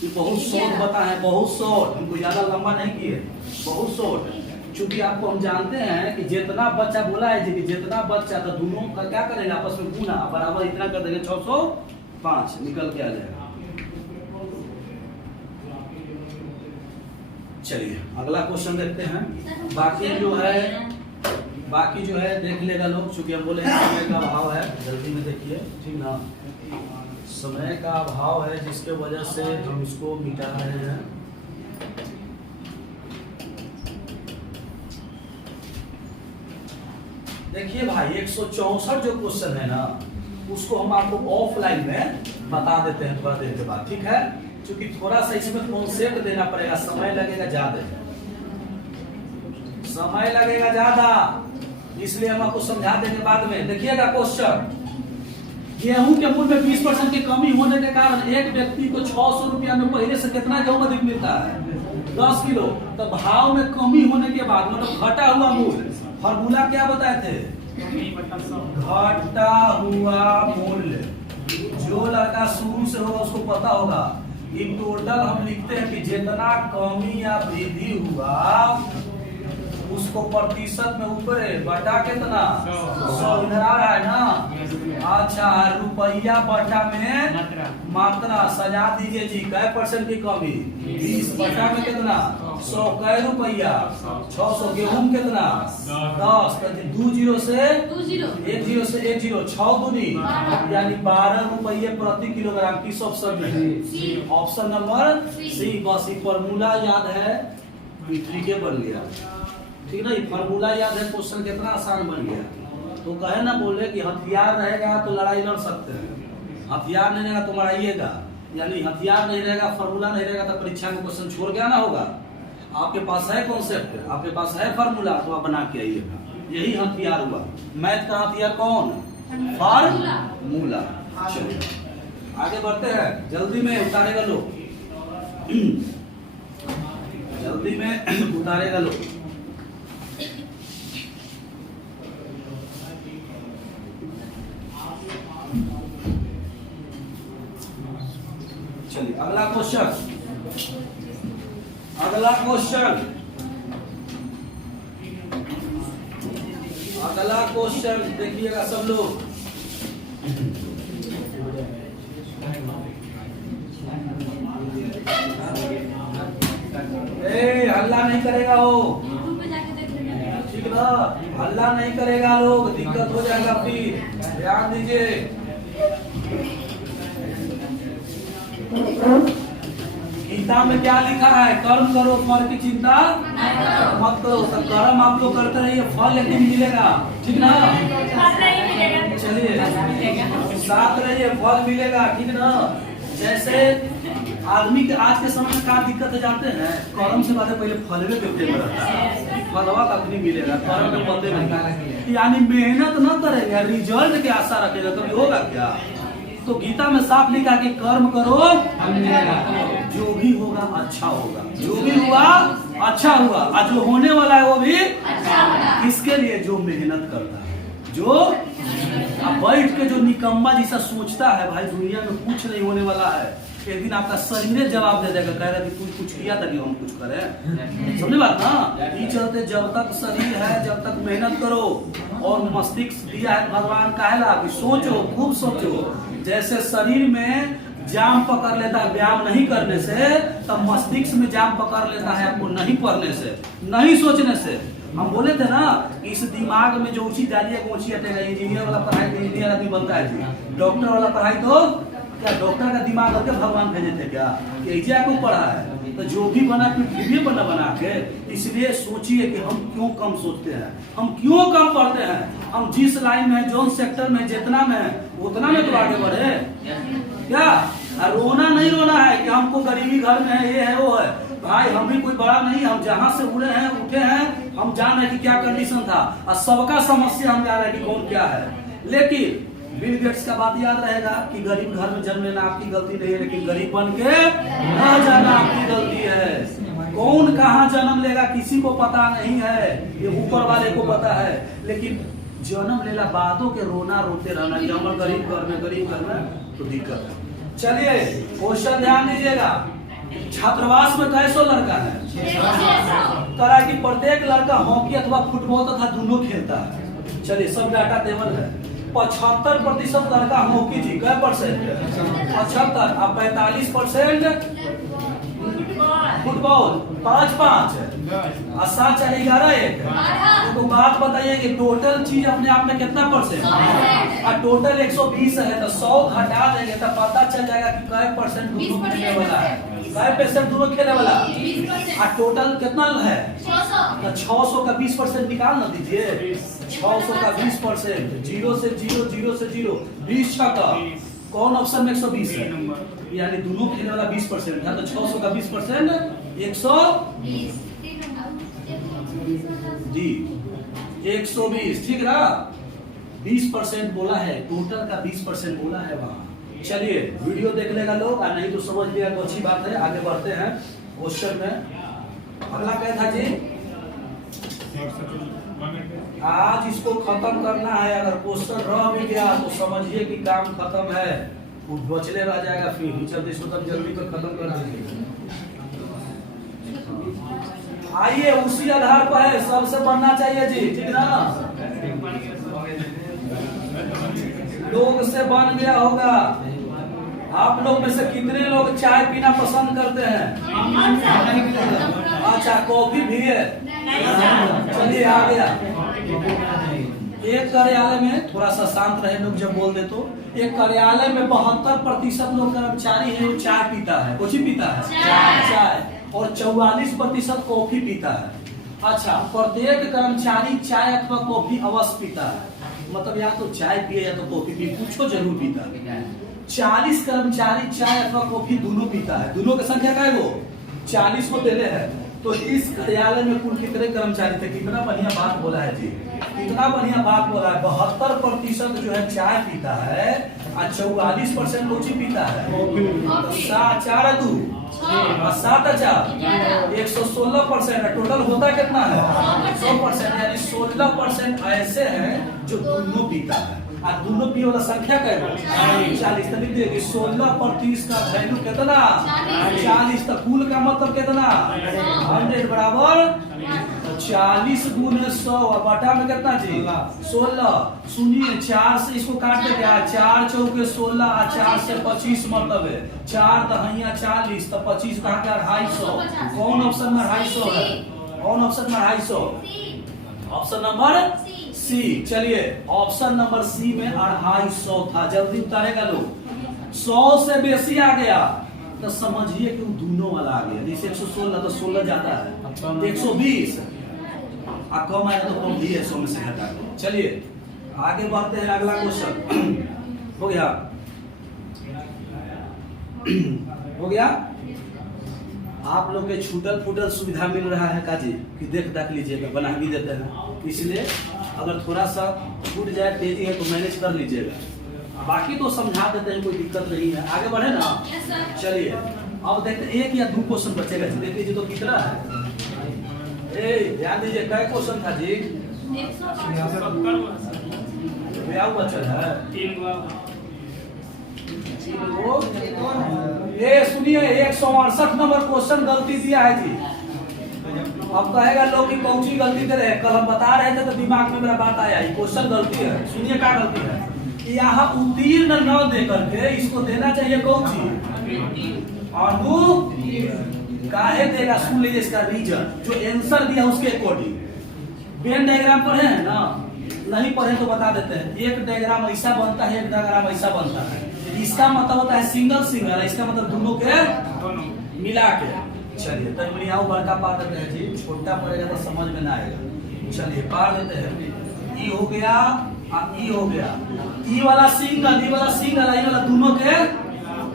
कि बहुत शॉर्ट बता है, बहुत शॉर्ट, हमको ज्यादा लंबा नहीं किए, बहुत शॉर्ट। चूंकि आपको हम जानते हैं कि जितना बच्चा बोला है कि जितना बच्चा, तो दोनों का क्या करेगा आपस में गुना, बराबर इतना कर देंगे 605 निकल के आ जाएगा। चलिए अगला क्वेश्चन देखते हैं। बाकी जो है देख लेगा लोग, चूंकि हम बोले समय का अभाव है, जल्दी में देखिए, ठीक ना, समय का अभाव है जिसके वजह से हम इसको मिटा रहे हैं। देखिए भाई 164 जो क्वेश्चन है ना, उसको हम आपको ऑफलाइन में बता देते हैं थोड़ा देर के बाद, ठीक है, क्योंकि थोड़ा सा इसमें कॉन्सेप्ट देना पड़ेगा, समय लगेगा ज्यादा, समय लगेगा ज्यादा, इसलिए हम आपको समझा देंगे बाद में। देखिएगा क्वेश्चन, गेहूं के मूल्य में 20% की कमी होने के कारण एक व्यक्ति को 600 रुपया में पहले से कितना गेहूं अधिक मिलता है, 10 किलो। तो भाव में कमी होने के बाद मतलब घटा हुआ मूल्य, फॉर्मूला क्या बताए थे, घटा हुआ मूल्य। जो लड़का शुरू से होगा उसको पता होगा, ये टोटल हम लिखते हैं कि जितना कमी या वृद्धि हुआ उसको प्रतिशत में ऊपर बटा कितना 100 इधर आ रहा है ना। अच्छा रुपया बटा में मात्रा सजा दीजिए जी, कै परसेंट की कमी 20 बटा में कितना 100, कै रुपया 600, गेहूं कितना 10, 2 जीरो से 1 जीरो से 1 जीरो 6 दूनी यानी 12 रुपये प्रति किलोग्राम। किस ऑप्शन में, ऑप्शन नंबर सी। बस ये फॉर्मूला याद है, पृथ्वी के बन गया, ठीक ना, ये फॉर्मूला याद है, क्वेश्चन कितना आसान बन गया। तो कहे ना बोले कि हथियार रहेगा तो लड़ाई लड़ सकते हैं, हथियार नहीं रहेगा तो मराइएगा, यानी हथियार नहीं रहेगा, फॉर्मूला नहीं रहेगा तो परीक्षा में क्वेश्चन छोड़ के आना होगा। आपके पास है कॉन्सेप्ट, आपके पास है फॉर्मूला, तो आप बना के आइएगा, यही हथियार हुआ। मैथ का हथियार कौन, फॉर्मूला। चलिए आगे बढ़ते हैं, जल्दी में उतारेगा लोग, जल्दी में उतारेगा लोग। चलिए अगला क्वेश्चन, अगला क्वेश्चन, अगला क्वेश्चन देखिएगा सब लोग। हल्ला नहीं करेगा हो, ठीक ना, हल्ला नहीं करेगा लोग, दिक्कत हो जाएगा फिर, ध्यान दीजिए। गीता में क्या लिखा है, कर्म करो फल की चिंता मत करो। तो कर्म आप लोग करते रहिए, फल एक दिन मिलेगा, ठीक ना, चलिए साथ रहिए, फल मिलेगा, ठीक ना। जैसे आदमी के आज के समय में क्या दिक्कत है जानते हैं, कर्म से बाद पहले फलवे के ऊपर रहता है, फलवा कभी मिलेगा, कर्म के पते नहीं, यानी मेहनत न करेगा, रिजल्ट की आशा रखेगा, कभी होगा क्या। तो गीता में साफ लिखा कि कर्म करो, जो भी होगा अच्छा होगा, जो भी हुआ अच्छा हुआ, और जो होने वाला है वो भी अच्छा। इसके लिए जो मेहनत करता है, जो बैठ के जो निकम्मा जैसा सोचता है, भाई दुनिया में कुछ नहीं होने वाला है, एक दिन आपका शरीर जवाब दे देगा, कहेगा कि तू कुछ किया था कि हम कुछ करें, समझे बात ना। ये चलते जब तक शरीर है जब तक मेहनत करो, और मस्तिष्क दिया है भगवान का है ना, सोचो, खूब सोचो। जैसे शरीर में जाम पकड़ लेता है व्यायाम नहीं करने से, तब मस्तिष्क में जाम पकड़ लेता है आपको नहीं पढ़ने से, नहीं सोचने से। हम बोले थे ना, इस दिमाग में जो ऊंची डालिएगा ऊंची हटेगा। इंजीनियर वाला पढ़ाई तो इंजीनियर आदमी बनता है जी, डॉक्टर वाला पढ़ाई तो क्या डॉक्टर का दिमाग करके भगवान भेजे थे क्या, एजा को पढ़ा है। तो जो भी बना पृथ्वी बना के, इसलिए सोचिए कि हम क्यों कम सोचते हैं, हम क्यों कम पढ़ते हैं। हम जिस लाइन में, जो सेक्टर में, जितना में उतना में तो आगे बढ़े क्या। रोना नहीं रोना है कि हमको गरीबी घर में है, ये है वो है, भाई हम भी कोई बड़ा नहीं, हम जहाँ से उड़े हैं उठे हैं, हम जान रहे कि क्या कंडीशन था, और सबका समस्या हम जान रहे कि कौन क्या है। लेकिन बिल गेट्स का बात याद रहेगा कि गरीब घर में जन्म लेना आपकी गलती नहीं है, लेकिन गरीब बन के न जाना आपकी गलती है। कौन कहाँ जन्म लेगा किसी को पता नहीं है, ये ऊपर वाले को पता है। लेकिन जन्म लेला बातों के रोना रोते रहना कि हम गरीब घर में तो दिक्कत है। चलिए क्वेश्चन ध्यान दीजिएगा। छात्रावास में कैसो लड़का है? तरह की प्रत्येक लड़का हॉकी अथवा फुटबॉल तथा दोनों खेलता है। चलिए सब डाटा टेबल है। 75% लड़का हॉकी जी कै परसेंट? 75। अब 45% फुटबॉल, 5-5 और 7 4 11 तो बात बताइए कि टोटल चीज अपने आप में कितना परसेंट? और टोटल 120 है तो 100 घटा देंगे तो पता चल जाएगा कि कै परसेंट दोनों खेलने वाला है, कै परसेंट दोनों खेलने वाला। और टोटल कितना है? 600 का 20% निकाल ना दीजिए। 600 का 20%, 0 से 0 0 से 0 20 का कौन ऑप्शन में 120 है? यानी दोनों खेलने वाला 20% है तो 600 का 20% 120 जी 120 ठीक ना। 20% बोला है, टोटल का 20% बोला है वहाँ। चलिए वीडियो देख लेगा लोग, और नहीं तो समझ लिया तो अच्छी बात है। आगे बढ़ते हैं क्वेश्चन में। अगला क्या था जी? आज इसको खत्म करना है। अगर क्वेश्चन रह भी गया तो समझिए कि काम खत्म है, वो बचले रह जाएगा। फिर चलते इसको तब जल्दी पर खत्म कर दीजिए। आइए उसी आधार पर है, सबसे बनना चाहिए जी, ठीक ना? लोग से बन गया होगा। आप लोग में से कितने लोग चाय पीना पसंद करते हैं? अच्छा कॉफी भी है? चलिए आ गया। एक कार्यालय में थोड़ा सा शांत रहे लोग जब बोल दे तो। एक कार्यालय में 72% लोग कर्मचारी है जो चाय पीता है। कुछ पीता है चाय, और 44% कॉफी पीता है। अच्छा प्रत्येक कर्मचारी चाय अथवा कॉफी अवश्य पीता है, मतलब या तो चाय पिए या तो कॉफी पिए, कुछ जरूर पीता है। 40 कर्मचारी चाय अथवा कॉफी दोनों पीता है। दोनों की संख्या क्या है? वो 40 को देते हैं। तो इस कार्यालय में कुल कितने कर्मचारी थे? कितना बढ़िया बात बोला है जी, कितना बढ़िया बात बोला है। 72% जो है चाय पीता है और 44% कोची पीता है। 4 2 7 116%। टोटल होता कितना है? 100%। यानी 16% ऐसे हैं जो दोनों पीता है। और दोनों पीने वाला संख्या क्या है? 40। तभी देखिए 16% का वैल्यू कितना? 40। तो कुल का मतलब कितना? 100 बराबर 40 गुने 100 और बटा में कितना जी? 16। सुनिए 4 से इसको काट दे क्या? 4 चौके 16 और 4 से 25 मतलब है 4 दहिया 40 तो 25 कहा क्या? 250। कौन ऑप्शन में 250 है? कौन ऑप्शन में 250? Option number C. चलिए ऑप्शन नंबर सी में 250 था। जल्दी उतारेगा लोग। 100 से बेसी आ गया तो समझिए कि दोनों वाला आ गया। जैसे 116 तो 16 ज्यादा है, 120 और कम आया तो कम भी है 100 में से घटा। चलिए आगे बढ़ते हैं। अगला क्वेश्चन हो गया? हो गया? आप लोग के छूटल फूटल सुविधा मिल रहा है काजी कि देख लीजिएगा, बना भी देते हैं। इसलिए अगर थोड़ा सा छूट जाए तेजी है तो मैनेज कर लीजिएगा, बाकी तो समझा देते हैं, कोई दिक्कत नहीं है। आगे बढ़े ना। चलिए अब देखते 1 या 2 क्वेश्चन बचेगा। देख लीजिए तो कितना है। ध्यान दीजिए क्या क्वेश्चन था जी? 170 बचल है। 3 सुनिए 168 नंबर क्वेश्चन गलती दिया है जी। अब कहेगा लोग कि कौन सी गलती दे रहे हैं? कल हम बता रहे थे तो दिमाग में मेरा बात आया, क्वेश्चन गलती है। सुनिए क्या गलती है कि यहाँ उत्तीर्ण न दे करके इसको देना चाहिए कौन सी? अनु काहे देगा? सुन लीजिए इसका रीजन, जो आंसर दिया उसके अकॉर्डिंग। वेन डायग्राम पढ़े हैं ना? नहीं पढ़े तो बता देते हैं। एक डायग्राम ऐसा बनता है, एक डायग्राम ऐसा बनता है। इसका मतलब होता है सिंगल सिंगल, इसका मतलब दोनों के मिला के। चलिए तब बड़का पा देते हैं जी, छोटा पड़ेगा तो समझ में ना आएगा। चलिए पा देते हैं। ई हो गया और ई हो गया। ई वाला सिंगल, ई वाला सिंगल, ई वाला दोनों के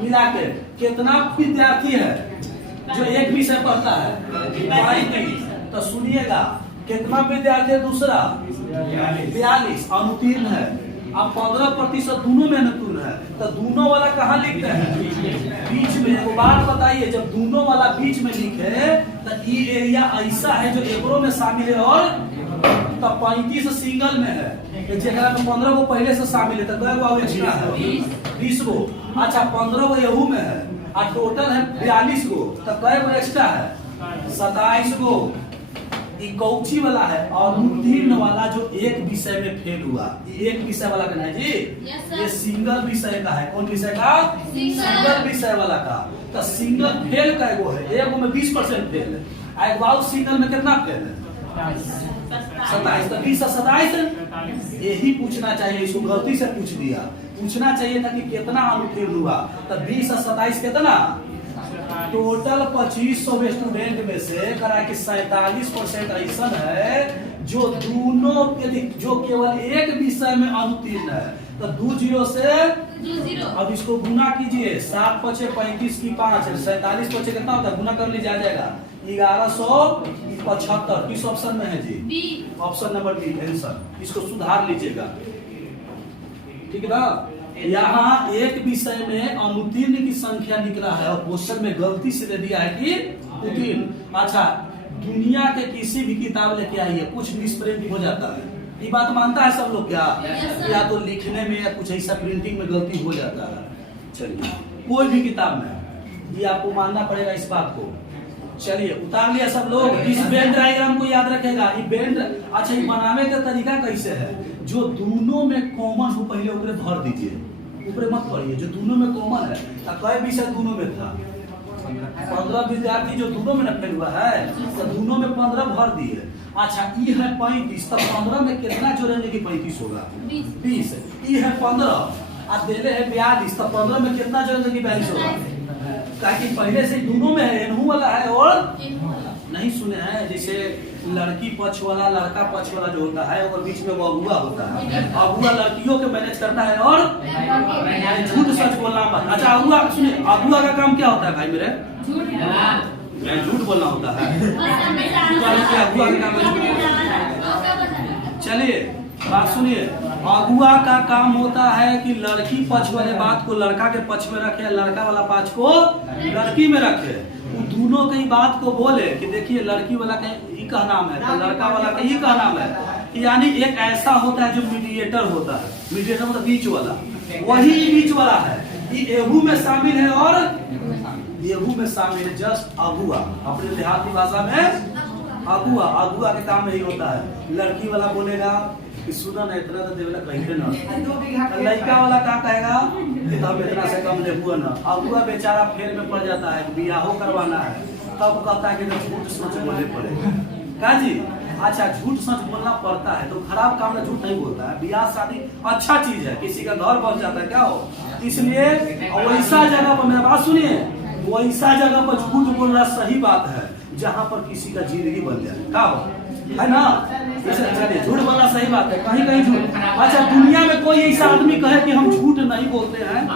मिला के। कितना विद्यार्थी है जो एक विषय पढ़ता है? 32। तो सुनिएगा कितना विद्यार्थी है दूसरा? 42। अनुत्तीर्ण है अब 15% दोनों में अनुकूल है, तो दोनों वाला कहाँ लिखते हैं? बीच में। एक बात बताइए, जब दोनों वाला बीच में लिखे तो ये एरिया ऐसा है जो एकरो में शामिल है और तो 35 सिंगल में है, जगह में 15 को पहले से शामिल है, तो कई गो एक्स्ट्रा है? 20 गो। अच्छा 15 गो यहू में है और टोटल है 42 गो, तो कई गो एक्स्ट्रा है? 27 गो। कौची वाला है और उत्तीर्ण वाला जो एक विषय में फेल हुआ, एक विषय वाला का नहीं जी, ये सिंगल विषय का है। कौन विषय का? सिंगल विषय वाला का। तो सिंगल फेल का एगो है, एगो में 20% फेल है, एक बार सिंगल में कितना फेल है? 27। तो 20 से 27 यही पूछना चाहिए, इसको गलती से पूछ दिया। पूछना चाहिए था कि कितना अनुत्तीर्ण हुआ, तो 20 से 27 कितना? टोटल 2500 स्टूडेंट में से करा कि 47% ऐसा है जो दोनों जो केवल एक विषय में अनुत्तीर्ण है। तो 2 0 से 2 0। अब इसको गुना कीजिए, 7 5 35 की 5 47 5 कितना होता है? गुना कर लीजिए, आ जाएगा 1175। किस ऑप्शन में है जी? B. Option number B answer. इसको सुधार लीजिएगा, ठीक है ना? यहाँ एक विषय में अनुत्तीर्ण की संख्या निकला है और क्वेश्चन में गलती से दे दिया है कि उत्तीर्ण। अच्छा, दुनिया के किसी भी किताब लेके आइए, कुछ मिसप्रिंट हो जाता है, ये बात मानता है सब लोग क्या? या तो लिखने में या कुछ ऐसा प्रिंटिंग में गलती हो जाता है। चलिए, कोई भी किताब में ये आपको मानना पड़ेगा इस बात को। चलिए, उतार लिया सब लोग। इस बेंड डायग्राम को याद रखेगा। ये बेंड, अच्छा ये बनाने का तरीका कैसे है? जो दोनों में कॉमन हो पहले ऊपर भर दीजिए, ऊपर मत पढ़िए। जो दोनों में कॉमन है, कई विषय दोनों में था? 15 विद्यार्थी जो दोनों में फेल हुआ है, तो दोनों में 15 भर दिए। अच्छा ये है 35, तब 15 में कितना जोड़ेंगे कि 35 होगा? 20। ये है 15 और देले है 42, तब 15 में कितना जोड़ेंगे कि 42 होगा? ताकि पहले से दोनों में है, एनहू वाला है और नहीं सुने हैं, जैसे लड़की पक्ष वाला लड़का पक्ष वाला जो होता है और बीच में वो अगुआ होता है। अगुआ लड़कियों के मैनेज करता है और झूठ सच बोलना। अच्छा अगुआ, सुनिए, अगुआ का काम क्या होता है भाई मेरे? झूठ बोलना होता है। अगुआ का काम है। चलिए बात सुनिए, अगुआ का काम होता है कि लड़की पक्ष वाले बात को लड़का के पक्ष में रखे, लड़का वाला पक्ष को लड़की में रखे। वो दोनों की बात को बोले कि देखिए लड़की वाला का का नाम है तो लड़का वाला का का नाम है। यानी एक ऐसा होता है जो मीडिएटर होता है। मीडिएटर मतलब बीच वाला, वही बीच वाला है। ये एहू में शामिल है और एहू में शामिल है। जस्ट अगुआ, अपने देहाती भाषा में अगुआ। अगुआ के काम यही होता है। लड़की वाला बोलेगा कि सुना ना इतना तो देवला कहीं ना, लड़का वाला क्या कहेगा कि हम इतना से कम देबुआ ना। अगुआ बेचारा फेर में पड़ जाता है, बियाहो करवाना है, तब कहता है कि झूठ सच बोलने पड़ेगा। क्या जी? अच्छा झूठ सच बोलना पड़ता है तो खराब काम में झूठ नहीं बोलता है। ब्याह शादी अच्छा चीज है, किसी का घर बस जाता है क्या हो, इसलिए वैसा जगह पर, मेरा बात सुनिए, वैसा जगह पर झूठ बोलना सही बात है जहाँ पर किसी का जिंदगी बन जाए। क्या हो, है ना? चलिए झूठ बोलना सही बात है, कहीं कहीं झूठ। अच्छा दुनिया में कोई ऐसा आदमी कहे कि हम झूठ नहीं बोलते हैं,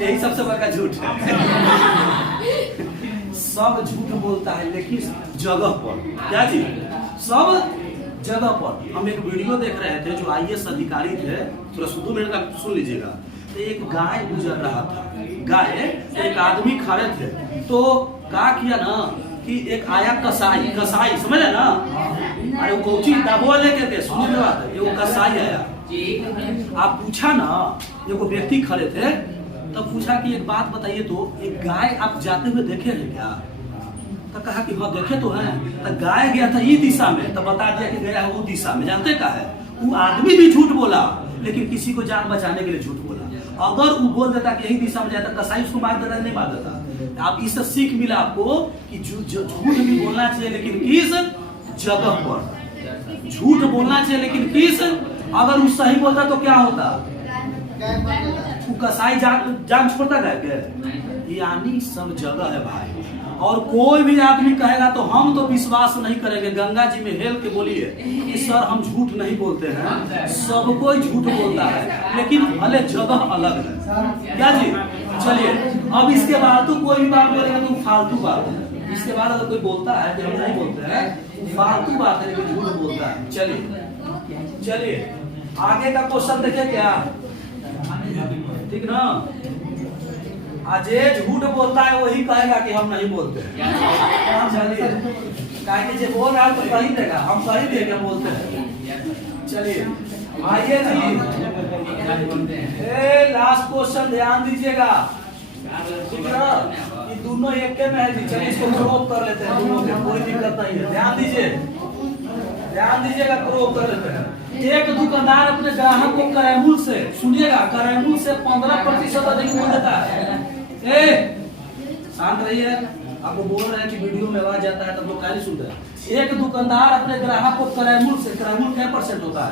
यही सबसे बड़ा झूठ है। सब झूठ बोलता है लेकिन जगह पर। क्या जी? सब जगह पर। हम एक वीडियो देख रहे थे, जो IAS अधिकारी थे, थोड़ा 2 मिनट का सुन लीजिएगा। तो एक गाय गुजर रहा था, गाय, एक आदमी खड़े थे, तो क्या किया ना कि एक आया कसाई, कसाई समझ है ना? अरे वो कोची दबोआ लेके के सुनिए मेरी बात, ये वो कसाई आया। आप पूछा ना, ये वो व्यक्ति खड़े थे, तब पूछा कि एक बात बताइए तो, एक गाय आप जाते हुए देखे हैं क्या? तो कहा कि हाँ देखे तो हैं। तो गाय गया था ये दिशा में, तो बता दिया कि गया है वो दिशा में। जानते का है? वो आदमी भी झूठ बोला लेकिन किसी को जान बचाने के लिए झूठ बोला। अगर वो बोल देता कि यही दिशा में जाता, कसाई उसको मार देता, नहीं मार देता। आप इससे सीख मिला आपको कि झूठ भी बोलना चाहिए लेकिन किस जगह पर। झूठ बोलना चाहिए लेकिन किस, अगर वो सही बोलता तो क्या होता? कसाई जान छोड़ता गाय के। यानी सब जगह है भाई। और कोई भी आदमी कहेगा तो हम तो विश्वास नहीं करेंगे। गंगा जी में हेल के बोलिए कि सर हम झूठ नहीं बोलते हैं। सब कोई झूठ बोलता है लेकिन भले जगह अलग है। क्या जी? चलिए अब इसके बाद तो कोई भी बात बोलेगा तो फालतू बात है। इसके बाद अगर कोई बोलता है कि हम नहीं बोलते हैं, फालतू बात है लेकिन झूठ बोलता है। चलिए आगे का क्वेश्चन देखे क्या, ठीक ना। अजय झूठ बोलता है वही कहेगा कि हम नहीं बोलते हैं। चलिए, कहे कि जो बोल रहा है तो सही देगा, हम सही दे क्या बोलते हैं। चलिए आइए जी, लास्ट क्वेश्चन ध्यान दीजिएगा, ठीक है। ये दोनों एक के में है जी। चलिए इसको क्रॉप कर लेते हैं, दोनों के कोई दिक्कत नहीं है। ध्यान दीजिए, ध्यान दीजिएगा, क्रॉप कर लेते हैं। एक दुकानदार अपने ग्राहक को करैमुल से, सुनिएगा, करैमुल से 15% अधिक मूल्य देता है। शांत रहिए, आपको बोल रहे हैं कि वीडियो में आवाज जाता है तब लोग काहे सुनते हैं। एक दुकानदार अपने ग्राहक को करैमुल से, करैमुल क्या परसेंट होता है,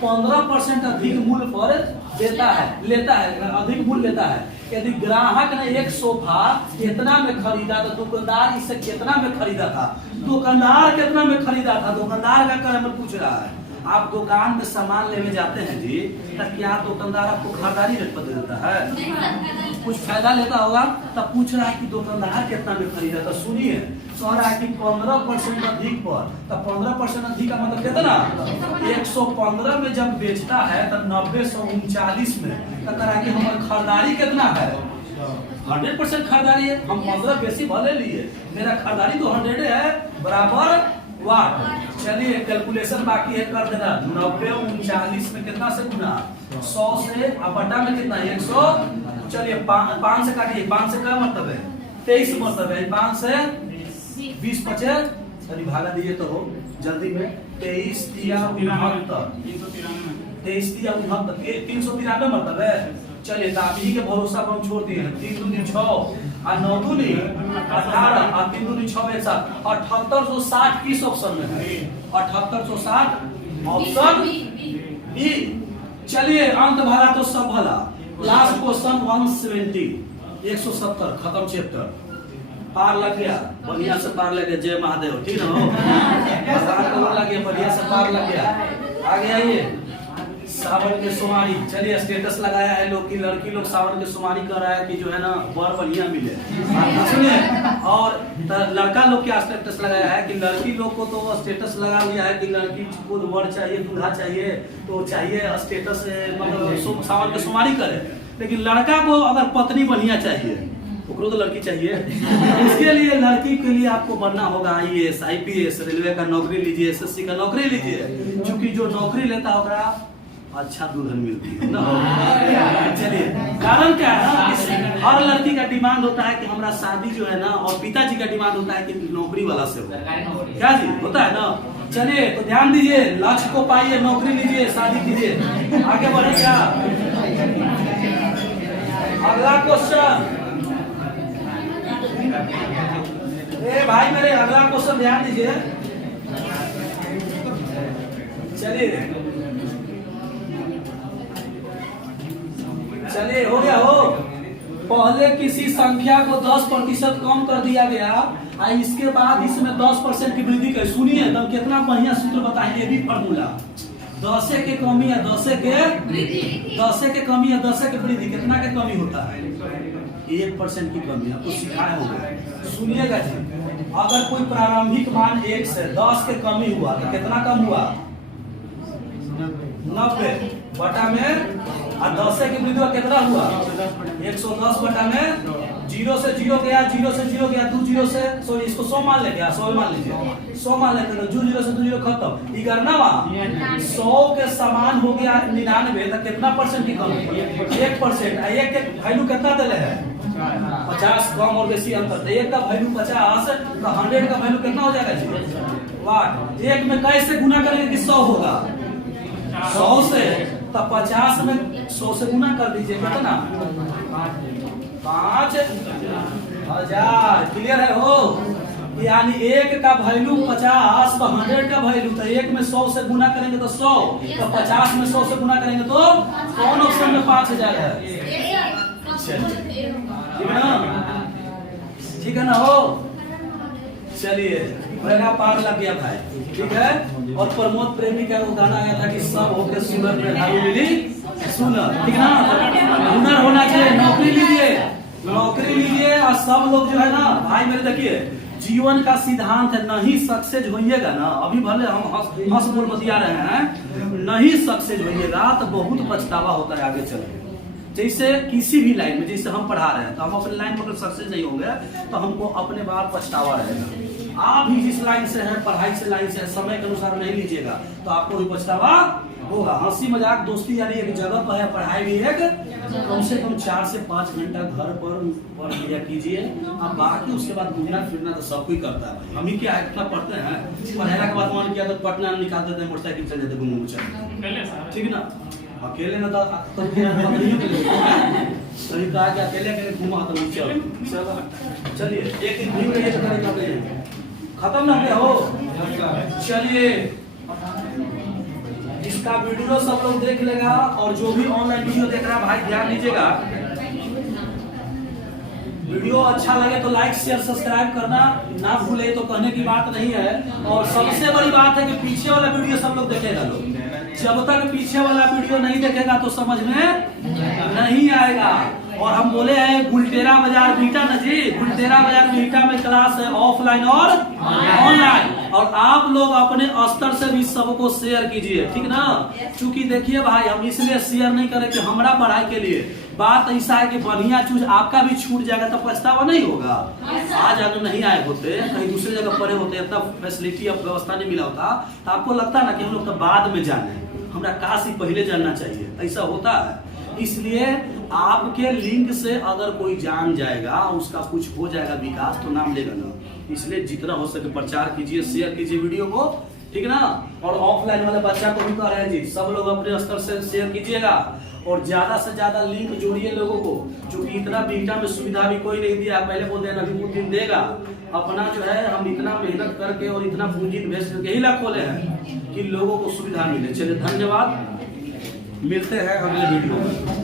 15% अधिक मूल्य पर देता है, लेता है, अधिक मूल्य लेता है। यदि ग्राहक ने एक सोफा कितना में खरीदा तो दुकानदार इसे कितना में खरीदा था, दुकानदार कितना में खरीदा था, दुकानदार का करैमुल पूछ रहा है। आप दुकान में सामान लेने जाते हैं जी, तो क्या दुकानदार आपको खरीदारी रेट पर दे देता है, कुछ फायदा लेता होगा, तब पूछ रहा है कि दुकानदार कितना में खरीदा। तो सुनिए, कह रहा है कि 15% अधिक पर, तो 15% अधिक का मतलब कितना, 115 में जब बेचता है तब 90 से 39 में, तो कह रहा है कि हमारी खरीदारी कितना है, 100% खरीदारी है। हम 15 बेसी भले लिए, मेरा खरीदारी तो 100 है, बराबर वाट। चलिए कैलकुलेशन बाकी है, कर देना। 90 39 में कितना से गुना, 100 से, अब बटा में कितना, 100। चलिए 5 से काटिए, 5 से क्या मतलब है, 23 मतलब है। 5 से 20 बचे, चलिए भागा दीजिए तो हो जल्दी में। 23 तिया 69, 23 तिया 69, 393 मतलब है। चलिए तो आप ही के भरोसा पर हम छोड़ दिए हैं। 3 दूनी 6 और 9 दूनी 18 और 3 दूनी 6 में 7, 7860 किस ऑप्शन में है, 7860 ऑप्शन बी। चलिए अंत भला तो सब भला। लास्ट क्वेश्चन 170, 170 खत्म चैप्टर, पार लग गया, बढ़िया से पार लग गया। जय महादेव, ठीक ना हो, लग गया, बढ़िया से पार लग गया। आगे आइए, सावन के सोमारी। चलिए स्टेटस लगाया है लोग की लड़की लोग सावन के सोमारी कर रहा है कि जो है ना वर बढ़िया मिले, सुनिए। और लड़का लोग क्या स्टेटस लगाया है कि लड़की लोग को तो स्टेटस लगा दिया है कि लड़की को वर चाहिए, दूल्हा चाहिए, तो चाहिए स्टेटस, मतलब सावन के सोमारी करे। लेकिन लड़का को अगर पत्नी बढ़िया चाहिए, तो लड़की चाहिए। इसके लिए लड़की के लिए आपको बनना होगा IAS, IPS, रेलवे का नौकरी लीजिए, SSC का नौकरी लीजिए, क्योंकि जो नौकरी लेता होगा अच्छा दुल्हन मिलती है ना। चलिए कारण क्या है ना, हर लड़की का डिमांड होता है कि हमारा शादी जो है ना, और पिताजी का डिमांड होता है कि नौकरी वाला से हो, क्या जी होता है ना। चलिए तो ध्यान दीजिए, लक्ष्य को पाइए, नौकरी लीजिए, शादी कीजिए, आगे बढ़े क्या। अगला क्वेश्चन, भाई मेरे अगला क्वेश्चन ध्यान दीजिए। चलिए हो गया हो। पहले किसी संख्या को 10% कम कर दिया गया और इसके बाद इसमें 10% की वृद्धि कर। सुनिए तब कितना बढ़िया सूत्र बताएंगे, भी फॉर्मूला। 10 के कमी या 10 के कमी या 10 के वृद्धि, कितना के कमी होता है, 1% की कमी। आपको सिखाया होगा, सुनिएगा जी। अगर कोई प्रारंभिक मान 1 से 10 के कमी हुआ तो कितना कम हुआ, 90 बटा में, और 10 की वृद्धि कितना हुआ, 110 बटा में। 0 से 0 गया, 0 से 0 गया, 2 0 से, सॉरी इसको 100 मान ले गया, 100 मान लीजिए, 100 मान लेते हैं। 2 0 से 2 0 खत्म, ये करना वहाँ 100 के समान हो गया 99, तो कितना परसेंट की कमी, 1%। एक के वैल्यू कितना दे रहे हैं, 50, कम और बेसी अंतर। एक का वैल्यू 50 तो 100 का वैल्यू कितना हो जाएगा जी, वाट। एक में कैसे गुना करेंगे कि 100 होगा, 100 से, तब 50 में 100 से गुना कर दीजिए, कितना, 5000। क्लियर है हो, यानी एक का वैल्यू 50 तो 100 का वैल्यू, तो एक में 100 से गुना करेंगे तो 100, तो 50 में 100 से गुना करेंगे तो कौन ऑप्शन में 5000 है, ठीक है ना हो। चलिए मेरा पार लग गया भाई, ठीक है। और प्रमोद प्रेमी का वो गाना आया था कि सब होके सुनर में ढालू मिली सुनर, ठीक ना। हुनर होना चाहिए, नौकरी लीजिए, नौकरी लीजिए। और सब लोग जो है ना भाई मेरे देखिए, जीवन का सिद्धांत है, नहीं सक्सेस होइएगा ना, अभी भले हम हंस बोल बतिया रहे हैं, नहीं सक्सेस होइएगा तो बहुत पछतावा होता है आगे चल के। जैसे किसी भी लाइन में, जैसे हम पढ़ा रहे हैं तो हम अपने लाइन में अगर सक्सेस नहीं होंगे तो हमको अपने बार पछतावा रहेगा। आप भी जिस लाइन से हैं, पढ़ाई से लाइन से है, समय के अनुसार नहीं लीजिएगा तो आपको भी पछतावा होगा। हंसी मजाक दोस्ती यानी एक जगह पर है, पढ़ाई भी एक कम से कम 4 से 5 घंटा घर पर पढ़ लिया कीजिए। अब बाकी उसके बाद घूमना फिरना तो सब कोई करता है। हम ही क्या है, इतना पढ़ते हैं, पढ़ाई के बाद मन किया तो पटना निकाल देते हैं, मोटरसाइकिल चल जाते घूम चल, ठीक ना। अकेले ना तो तभी कहा कि अकेले अकेले घूमा तो चलिए एक दिन घूम रही है, खत्म ना हो। चलिए इसका वीडियो सब लोग देख लेगा, और जो भी ऑनलाइन वीडियो देख रहा है भाई ध्यान दीजिएगा, वीडियो अच्छा लगे तो लाइक शेयर सब्सक्राइब करना ना भूले, तो कहने की बात नहीं है। और सबसे बड़ी बात है कि पीछे वाला वीडियो सब लोग देखेगा लोग, जब तक पीछे वाला वीडियो नहीं देखेगा तो समझ में नहीं आएगा। और हम बोले हैं गुलटेरा बाजार बीटा ना जी, गुलटेरा बाजार बीटा में क्लास है ऑफलाइन और ऑनलाइन, और आप लोग अपने स्तर से भी सबको शेयर कीजिए, ठीक ना। क्योंकि देखिए भाई हम इसलिए शेयर नहीं करें कि हमारा पढ़ाई के लिए, बात ऐसा है कि बढ़िया चीज आपका भी छूट जाएगा तो पछतावा नहीं होगा। आज अगर नहीं आए होते, कहीं दूसरी जगह पढ़े होते, इतना फैसिलिटी और व्यवस्था नहीं मिला होता तो आपको लगता ना कि हम लोग तो बाद में जाने, हमरा काश ही पहले जानना चाहिए, ऐसा होता है। इसलिए आपके लिंक से अगर कोई जान जाएगा, उसका कुछ हो जाएगा विकास, तो नाम लेगा ना। इसलिए जितना हो सके प्रचार कीजिए, शेयर कीजिए वीडियो को, ठीक ना। और ऑफलाइन वाले बच्चा को भी कह रहे हैं जी, सब लोग अपने स्तर से शेयर कीजिएगा, और ज्यादा से ज्यादा लिंक जोड़िए लोगों को, क्योंकि इतना बीटा में सुविधा भी कोई नहीं दिया। पहले बोलते हैं अभी कुछ दिन देगा, अपना जो है हम इतना मेहनत करके और इतना पूंजी इन्वेस्ट करके ही ला खोले हैं कि लोगों को सुविधा मिले। चलिए धन्यवाद, मिलते हैं अगले वीडियो में।